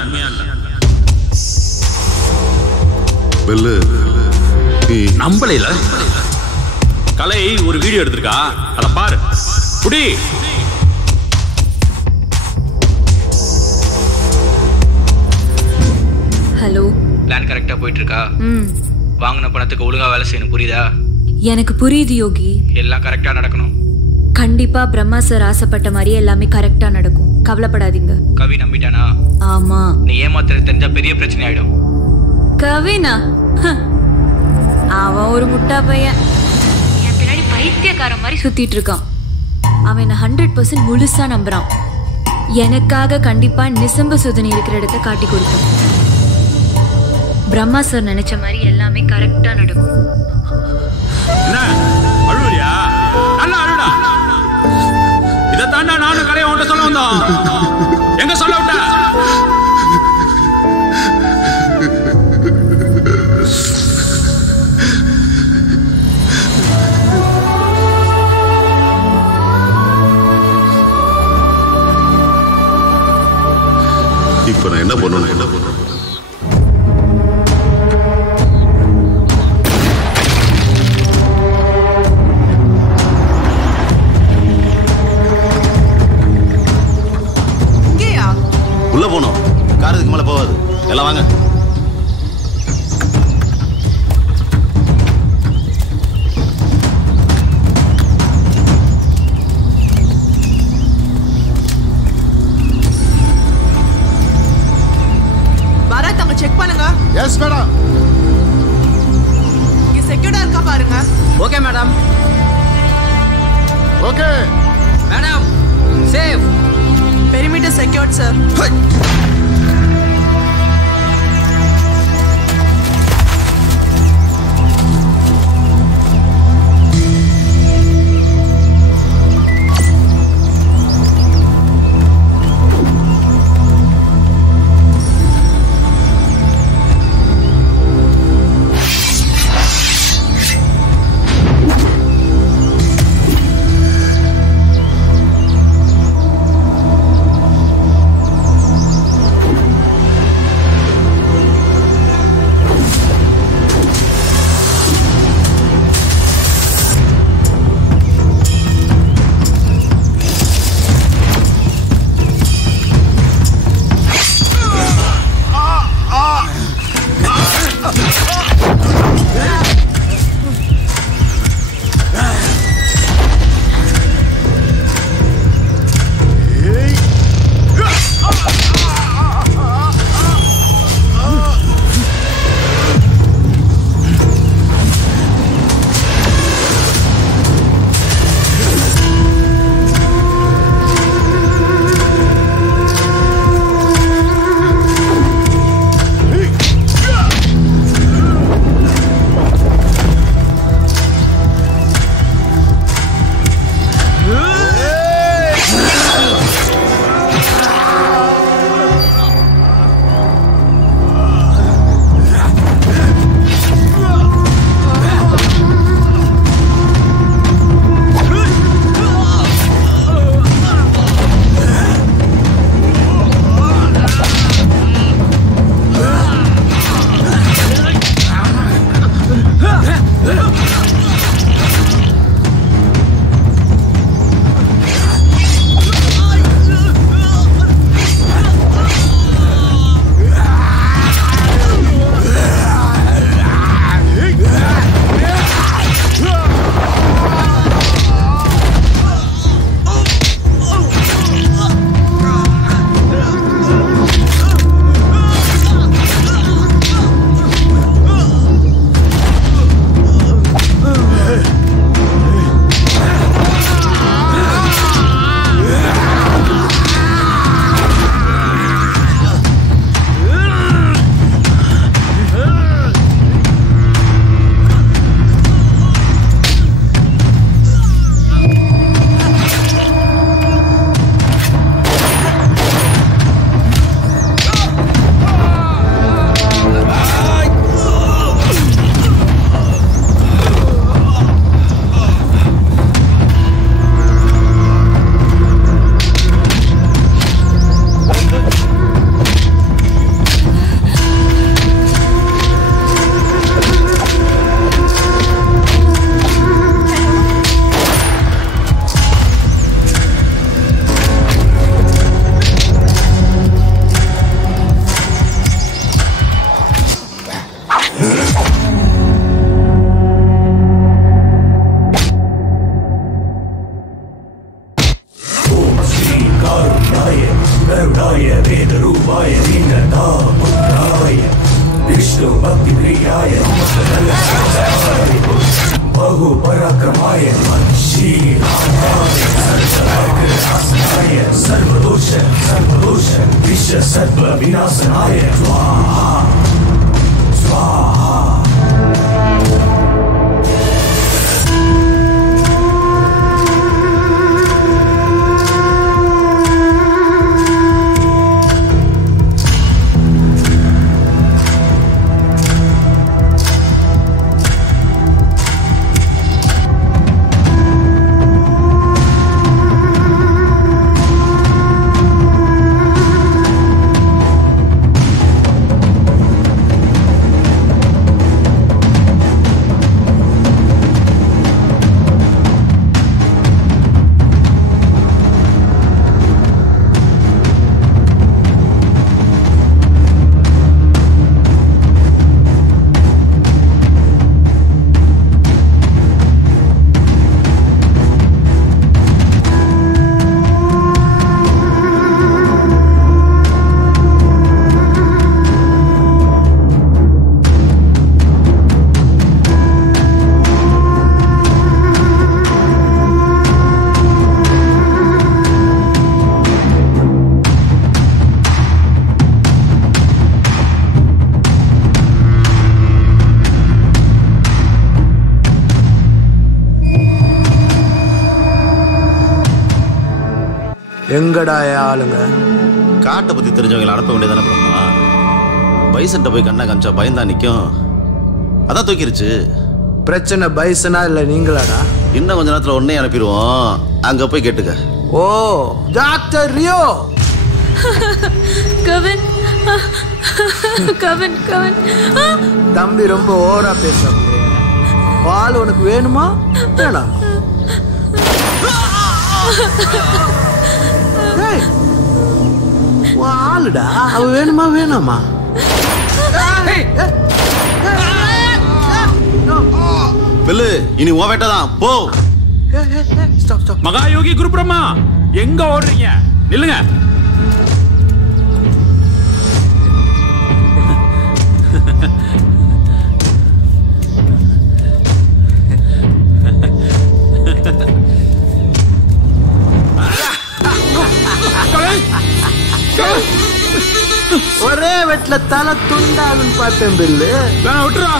நம்பல இல்ல. கலை ஒரு வீடியோ எடுத்திருக்கா, அத பாரு. புடி. ஹலோ. பிளான் கரெக்டா போயிட்டு இருக்கா? வாங்கின பணத்துக்கு ஒழுங்கா வேலை செய்யணும், புரியுதா? எனக்கு புரியுது யோகி. எல்லாம் கரெக்டா நடக்கணும். கண்டிப்பா பிரம்மா சார் ஆசைப்பட்ட மாதிரியே எல்லாமே கரெக்டா நடக்கும், கவலைப்படாதீங்க. கவி நம்பிட்டானா? ஆமா. நீ ஏமாத்துறது தெரிஞ்சா பெரிய பிரச்சனை ஆயிடும். கவினா அவன் ஒரு முட்டா பையன், என் பின்னாடி பைத்தியக்கார மாதிரி சுத்திட்டு இருக்கான். அவன் என்ன 100% முழுசா நம்புறான். எனக்காக கண்டிப்பா நிசம்ப சுதனி இருக்கிற இடத்த காட்டி கொடுக்கும். பிரம்மா சார் நினைச்ச மாதிரி எல்லாமே கரெக்டா நடக்கும். இதைத்தாண்டா நானும் கலையை உன்கிட்ட சொல்ல வந்தோம். எங்க சொல்ல விட்ட? இப்ப நான் என்ன பண்ணணும்? உள்ள போனோம், காரதுக்கு மேல போகாது. எல்லாம் வாங்க. பாரத், அங்க செக் பண்ணுங்க. Yes madam. இங்க செக்யூர்டா இருக்கா பாருங்க. Okay madam. Okay madam. Safe. Perimeter secured sir. गरुडाय वेदरूपाय दीननाथपुत्राय विष्णु भक्तिप्रियाय बहुपराक्रमाय शीलाय सर्वदोष विश्व सर्व विनाशनाय स्वाहा स्वाहा எங்கடா ஆளுங்க? காட்டை பத்தி தெரிஞ்சவங்களை அனுப்ப வேண்டியதானே பிரம்மா. பைசன்ட்ட போய் கண்ணை காமிச்சா பயந்தா நிற்கும். அதான் தூக்கிருச்சு. பிரச்சனை பைசனா இல்ல நீங்களாடா? இன்னும் கொஞ்ச நேரத்தில் உடனே அனுப்பிடுவோம். அங்க போய் கேட்டுக்க. ஓ டாக்டர் ரியோ. கவின் கவின் கவின் தம்பி ரொம்ப ஓவரா பேசுறாங்க. பால் உனக்கு வேணுமா வேணாம்? ஆளுடா அவ வேணுமா வேணாமா? பில்லு இனி உன் வேட்டதான் போ. மகாயோகி குரு பிரம்மா எங்க ஓடுறீங்க? நில்லுங்க. ஒரே வெட்ல தலை துண்டாலும் பார்த்தேன் பில்லு. விட்டுறா.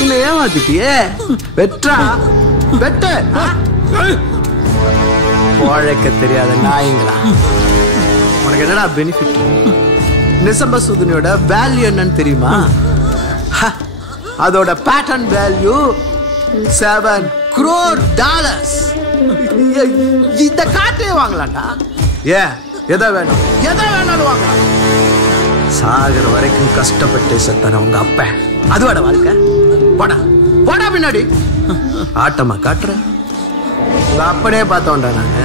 இன்னும் ஏமாத்திட்டியே. வெற்றா வெட்ட உழைக்க தெரியாத நாயங்களா. உனக்கு என்னடா பெனிஃபிட்? நிசம்ப சுதுனியோட வேல்யூ என்னன்னு தெரியுமா? அதோட பேட்டர்ன் வேல்யூ $7 crore. இந்த காட்டிலே வாங்கலாம்டா. ஏன் எதை வேணும் எதை வேணாலும் வாங்கலாம். சாகர வரைக்கும் கஷ்டப்பட்டு செத்தான உங்க அப்ப அதுவாட வாழ்க்கை. போடா போடா பின்னாடி. ஆட்டமா காட்டுற உங்க அப்பனே பார்த்தோம்டா நாங்க.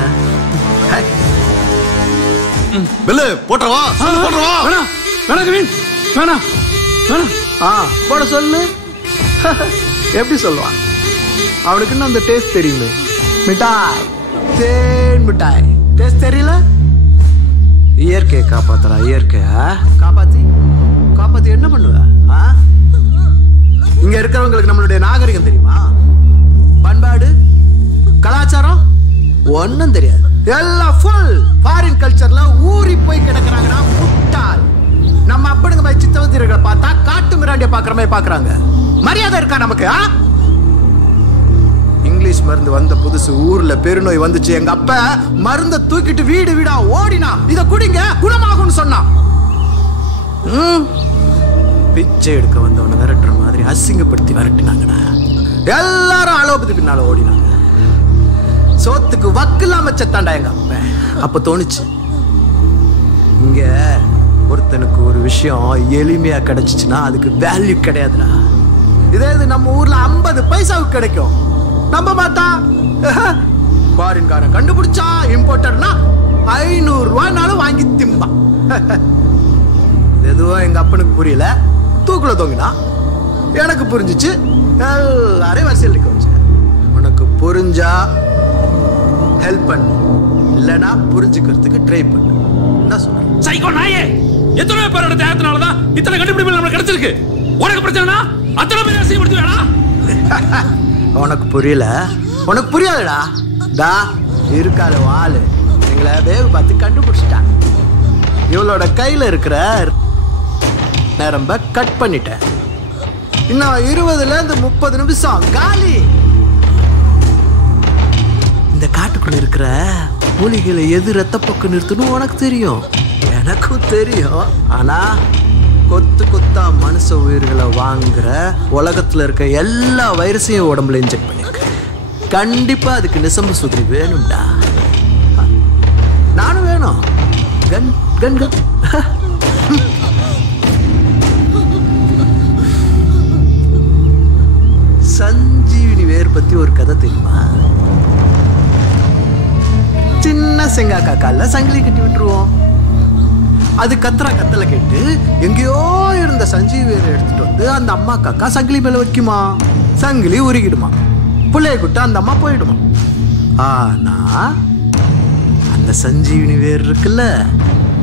பில்லு போட்டுறவா போட்டுறவா. வேணாம் வேணாம் கவின் வேணாம் வேணாம். போட சொல்லு. எப்படி சொல்லுவான்? அவனுக்கு இன்னும் அந்த டேஸ்ட் தெரியுமே. மிட்டாய் தேன் மிட்டாய் டேஸ்ட் தெரியல. இயற்கையை காப்பாத்துறா. இயற்கைய காப்பாத்தி காப்பாத்தி என்ன பண்ணுவ? இங்க இருக்கிறவங்களுக்கு நம்மளுடைய நாகரிகம் தெரியுமா? பண்பாடு கலாச்சாரம் ஒன்னும் தெரியாது. எல்லாம் ஃபுல் ஃபாரின் கல்ச்சர்ல ஊறி போய் கிடக்குறாங்கன்னா முட்டாள். நம்ம அப்படிங்க போய் சித்தவதிரிகளை பார்த்தா காட்டு மிராண்டிய பாக்குற மாதிரி பாக்குறாங்க. மரியாதை இருக்கா நமக்கு? இங்கிலீஷ் மருந்து வந்த புதுசு ஊர்ல பெருநோய் வந்துச்சு. எங்க அப்ப மருந்த தூக்கிட்டு வீடு வீடா ஓடினா இத குடிங்க குணமாகும்னு சொன்னான். பிச்சை எடுக்க வந்தவனை விரட்டுற மாதிரி அசிங்கப்படுத்தி விரட்டினாங்கடா. எல்லாரும் அலோபதி பின்னால ஓடினாங்க. சோத்துக்கு வக்கில்லாம செத்தாண்டா எங்க அப்ப. அப்ப தோணுச்சு இங்க ஒருத்தனுக்கு ஒரு விஷயம் எளிமையா கிடைச்சிச்சுன்னா அதுக்கு வேல்யூ கிடையாதுடா. இதே இது நம்ம ஊர்ல 50 பைசாவுக்கு கிடைக்கும். நம்ப மாட்டா. ஃபாரின்காரன் கண்டுபிடிச்சா இம்போர்ட்டர்னா 500 ரூபாய்னாலும் வாங்கி திம்பான். எதுவும் எங்க அப்பனுக்கு புரியல. தூக்குல தொங்கினா எனக்கு புரிஞ்சிச்சு. எல்லாரையும் வரிசையில் நிற்க வச்சேன். உனக்கு புரிஞ்சா ஹெல்ப் பண்ணு, இல்லைன்னா புரிஞ்சுக்கிறதுக்கு ட்ரை பண்ணு. என்ன சொல்ற? சைக்கோ நாயே, எத்தனை பேரோட தேகத்தினாலதான் இத்தனை கண்டுபிடிப்புகள் நமக்கு கிடைச்சிருக்கு. உனக்கு பிரச்சனைனா அத்தனை பேர் அசிங்கப்படுத்தி வேணா. உனக்கு புரியல, உனக்கு புரியாதுடா. டா இருக்கால வாளு எங்களை வேவு பார்த்து கண்டுபிடிச்சிட்டான். இவளோட கையில இருக்கிற நரம்ப கட் பண்ணிட்டேன். இன்னும் 20-30 நிமிஷம் காலி. இந்த காட்டுக்குள்ள இருக்கிற மூலிகையில எது ரத்தப்போக்கு நிறுத்தணும் உனக்கு தெரியும், எனக்கும் தெரியும். ஆனா கொத்து கொத்தா மனுஷ உயிர்களை வாங்குற உலகத்துல இருக்க எல்லா வைரஸையும் உடம்புல இன்ஜெக்ட் பண்ணிருக்க. கண்டிப்பா அதுக்கு நிசம்பு சுதி வேணும்டா. நானும் வேணும். கன் கன் கன். சஞ்சீவினி வேர் பத்தி ஒரு கதை தெரியுமா? சின்ன செங்காக்கா கால சங்கிலி கட்டி விட்டுருவோம். அது கத்துறா கத்தல கேட்டு எங்கேயோ இருந்த சஞ்சீவி வேரை எடுத்துட்டு வந்து அந்த அம்மா காக்கா சங்கிலி மேல வைக்குமா. சங்கிலி உருகிடுமா. பிள்ளைய கூட்ட அந்த அம்மா போயிடுமா. ஆனா அந்த சஞ்சீவினி வேர் இருக்குல்ல,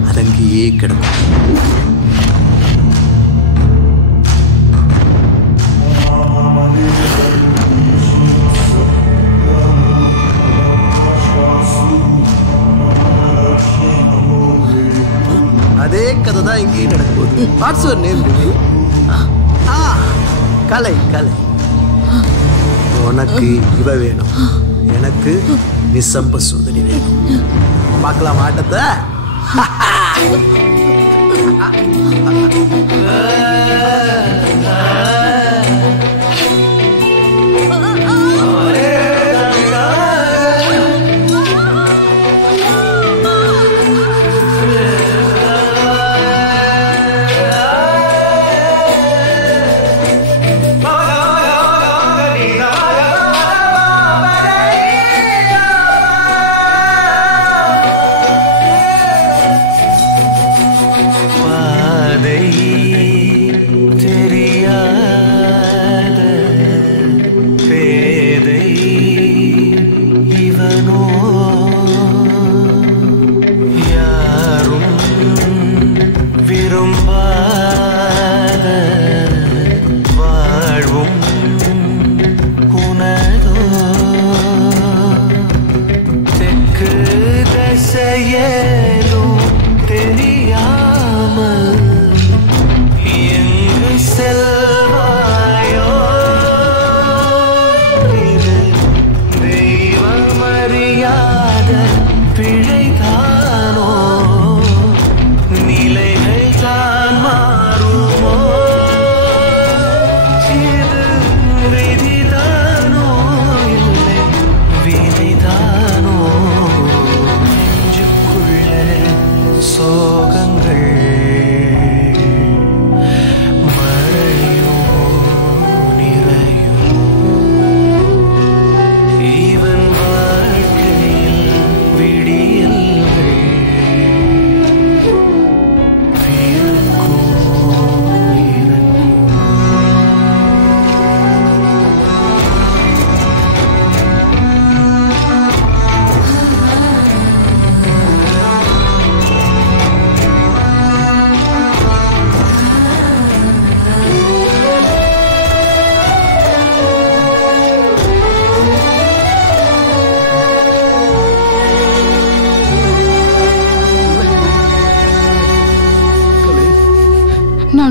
அது அங்கேயே கிடக்கும். அதே கதை தான் இங்கேயும் நடக்குது. What's your name? Kalai. Kalai. உனக்கு இவ வேணும், எனக்கு நிசம்ப சுதனி வேணும். பார்க்கலாம் ஆட்டத்தை.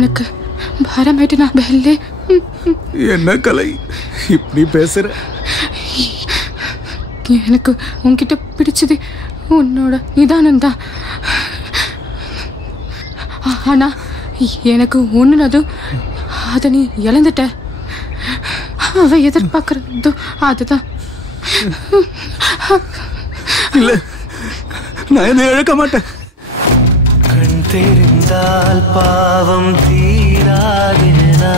உனக்கு பாரமாயிட்டு நான் பெல்லே. என்ன கலை இப்படி பேசுற? எனக்கு உன்கிட்ட பிடிச்சது உன்னோட நிதானம் தான். ஆனா எனக்கு ஒண்ணுனதும் அதை நீ இழந்துட்ட. அவ எதிர்பார்க்கறதும் அதுதான். இல்ல, நான் இதை இழக்க மாட்டேன். கண் தெரிந்தால் பாவம் தீராதேனா,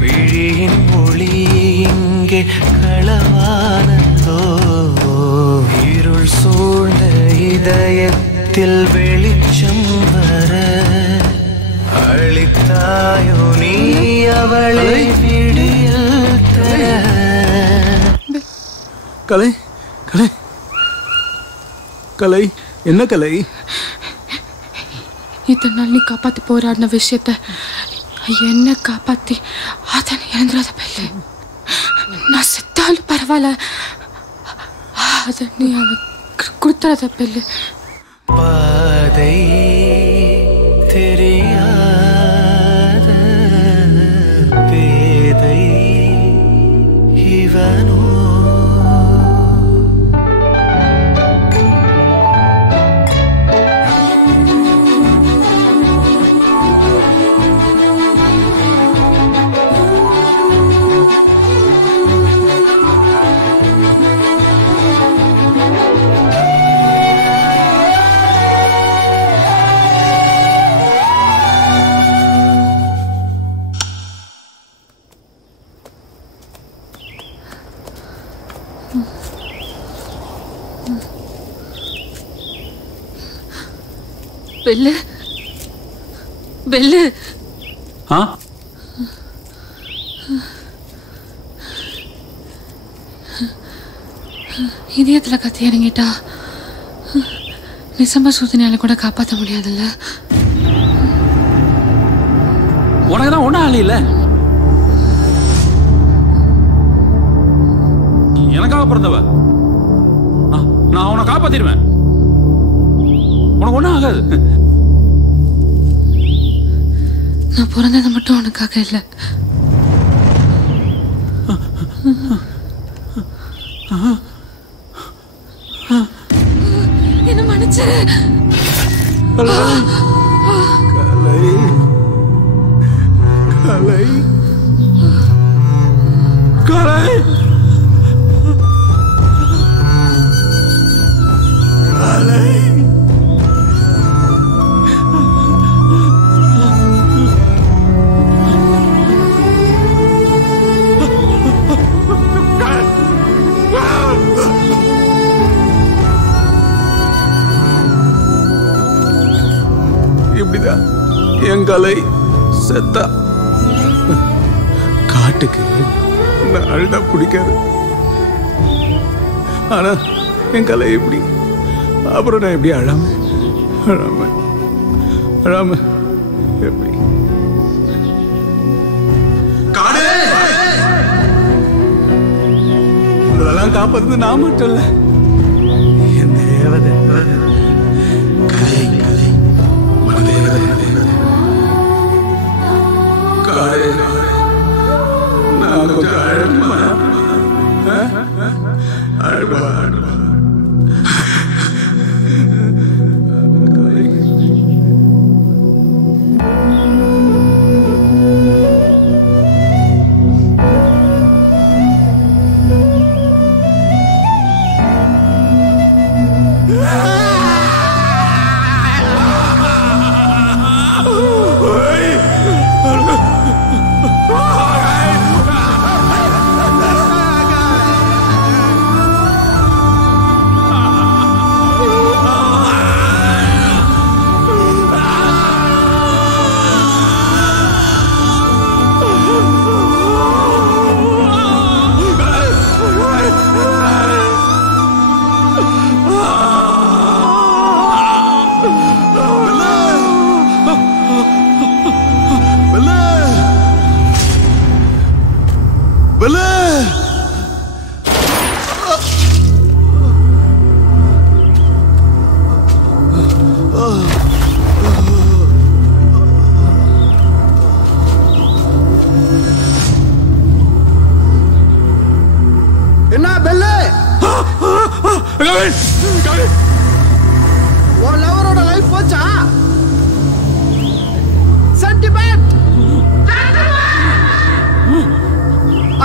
விழியின் மொழி இங்கே களவானதோ, இருள் சூழ்ந்த இதயத்தில் வெளிச்சம் வர அளித்தாயோ நீ அவளை பிடியில் தர. கலை கலை கலை என்ன கலை? இத்தனை நாள் நீ காப்பாத்தி போராடின விஷயத்த என்ன காப்பாத்தி அதை நீ இழந்துடாத பெல்லு. நான் செத்தாலும் பரவாயில்ல, அதை நீ அவனுக்கு கொடுத்துடாத பெல்லு. பாதை தெரியாத பேதை இவனோ பெல்லு பெல்லு. இதயத்துல கத்தி இறங்கிட்டா நிசம்ப சூத்தினால கூட காப்பாற்ற முடியாதுல்ல. உனக்குதான் ஒன்றும் ஆள் இல்லை. எனக்காக பிறந்தவ. நான் உன்னை காப்பாத்திடுவேன். உனக்கு ஒன்றும் ஆகாது. நான் பிறந்தது மட்டும் உனக்காக இல்லை. என்ன மன்னிச்சிரு. கலை கலை கலை கலை. இப்படிதான் என் கலை செத்தா. காட்டுக்கு நான் அழுதா பிடிக்காது. ஆனா என் கலை எப்படி? அப்புறம் நான் எப்படி அழாம அழாம அழாம எப்படி? உங்களெல்லாம் காப்பாத்து நான் மட்டும் இல்ல, என் தேவதை கலை கலை மனதேவதை காடு. நான் கொஞ்சம் அழகுமா அழகுமா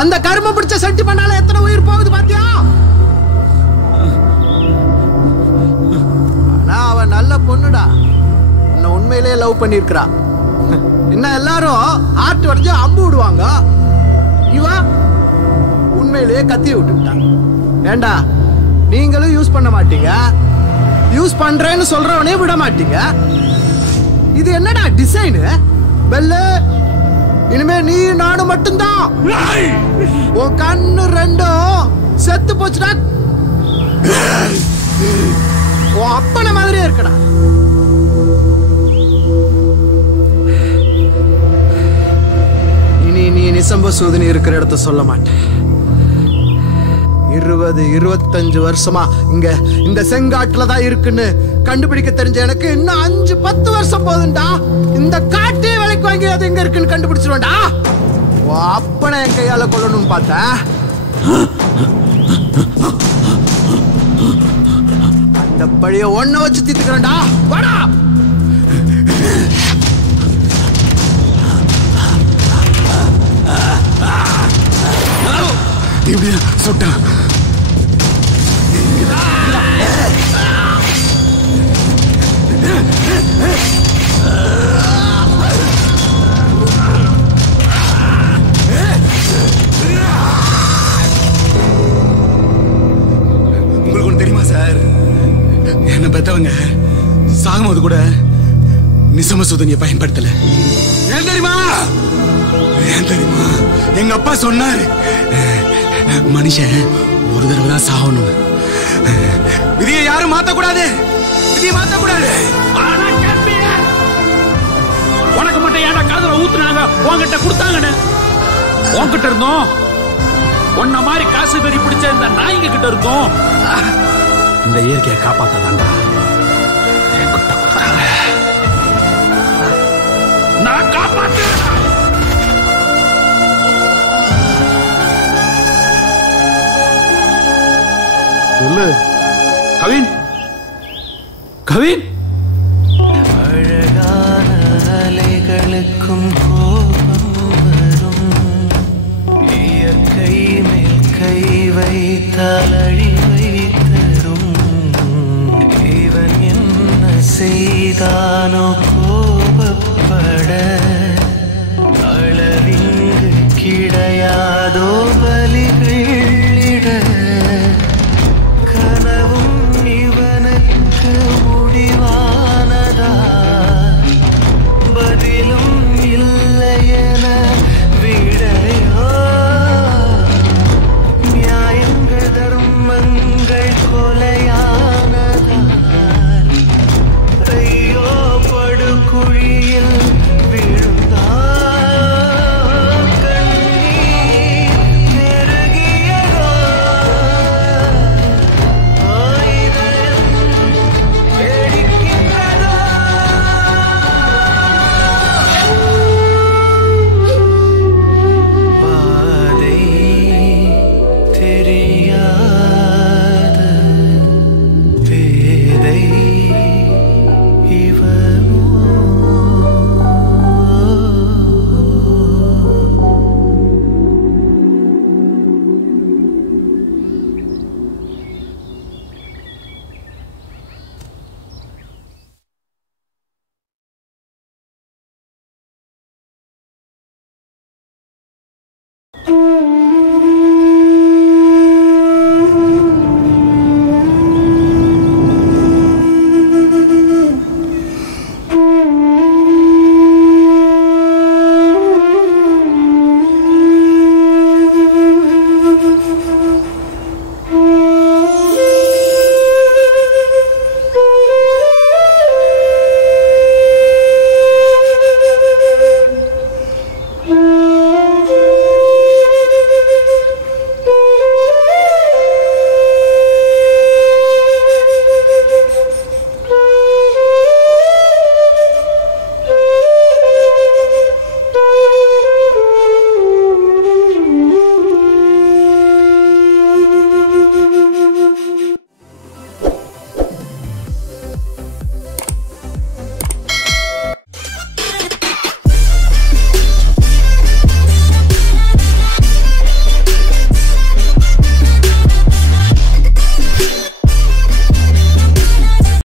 அந்த கரும பிடிச்ச சென்டிமெண்டால எத்தனை உயிர் போகுது பாத்தியா? ஆனா அவ நல்ல பொண்ணுடா, உன்னை உண்மையிலேயே லவ் பண்ணிருக்கிறா. இன்னும் எல்லாரும் ஆட்டு வரைஞ்சு அம்பு விடுவாங்க, இவ உண்மையிலேயே கத்தி விட்டுட்டாங்க. ஏண்டா நீங்களும் யூஸ் பண்ண மாட்டீங்க, யூஸ் பண்றேன்னு சொல்றவனே விட மாட்டீங்க. இது என்னடா டிசைனு? பெல்லு, இனிமே நீ நானும் மட்டும்தான். உன் கண்ணு ரெண்டும் செத்து போச்சுடா. உன் அப்பன மாதிரியே இருக்கடா. இனி நீ நிசம்ப சூதினி இருக்கிற இடத்த சொல்ல மாட்டேன். 20-25 வருஷமா இங்க இந்த செங்காட்டுல தான் இருக்குன்னு கண்டுபிடிக்க தெரிஞ்ச எனக்கு இன்னும் 5-10 வருஷம் போதும்டா. இந்த காட்டே விலைக்கு வாங்கி அது எங்க இருக்குன்னு கண்டுபிடிச்சிருவேன்டா. அப்பனை என் கையால கொள்ளணும்னு பார்த்தேன். அந்த பழிய ஒன்ன வச்சு தீர்த்துக்கிறேன்டா. வாடா. இப்படி சுட்டா உங்களுக்கு ஒன்று தெரியுமா சார்? என்ன பெத்தவங்க சாகும்போது கூட நிசம சுதனியை பயன்படுத்தல. ஏன் தெரியுமா? எங்க அப்பா சொன்னாரு, மனுஷன் ஒரு தடவை தான் சாகணும். விதியை யாரும் மாத்தக்கூடாது. விதியை மாத்தக்கூடாது. உனக்கு மட்டும் ஏன்டா காதுல ஊத்துனாங்க? உன்கிட்ட கொடுத்தாங்கன்னு உன்கிட்ட இருந்தோம். உன்ன மாதிரி காசு வெறி பிடிச்ச இந்த நாய்ங்க கிட்ட இருந்தோம். இந்த இயற்கையை காப்பாத்தாதான்டா என்கிட்ட கொடுத்தாங்க. நான் காப்பாத்துறேன். கவின், கவின். அழகான அலைகளுக்கும் கோபம் வரும். இயற்கை மேல் கை வைத்தால் அழிவை தரும். இவன் என்ன செய்தானோ கோபப்பட அளவிங்கு கிடையாதோ பலிகளிட. கனவும் இவனுக்கு முடிவானதா? பதிலும் இல்லையென விடையோ? நியாயங்கள் தர்மங்கள் கொலையானதா? ஐயோ படுகுழியில் விழுந்தா.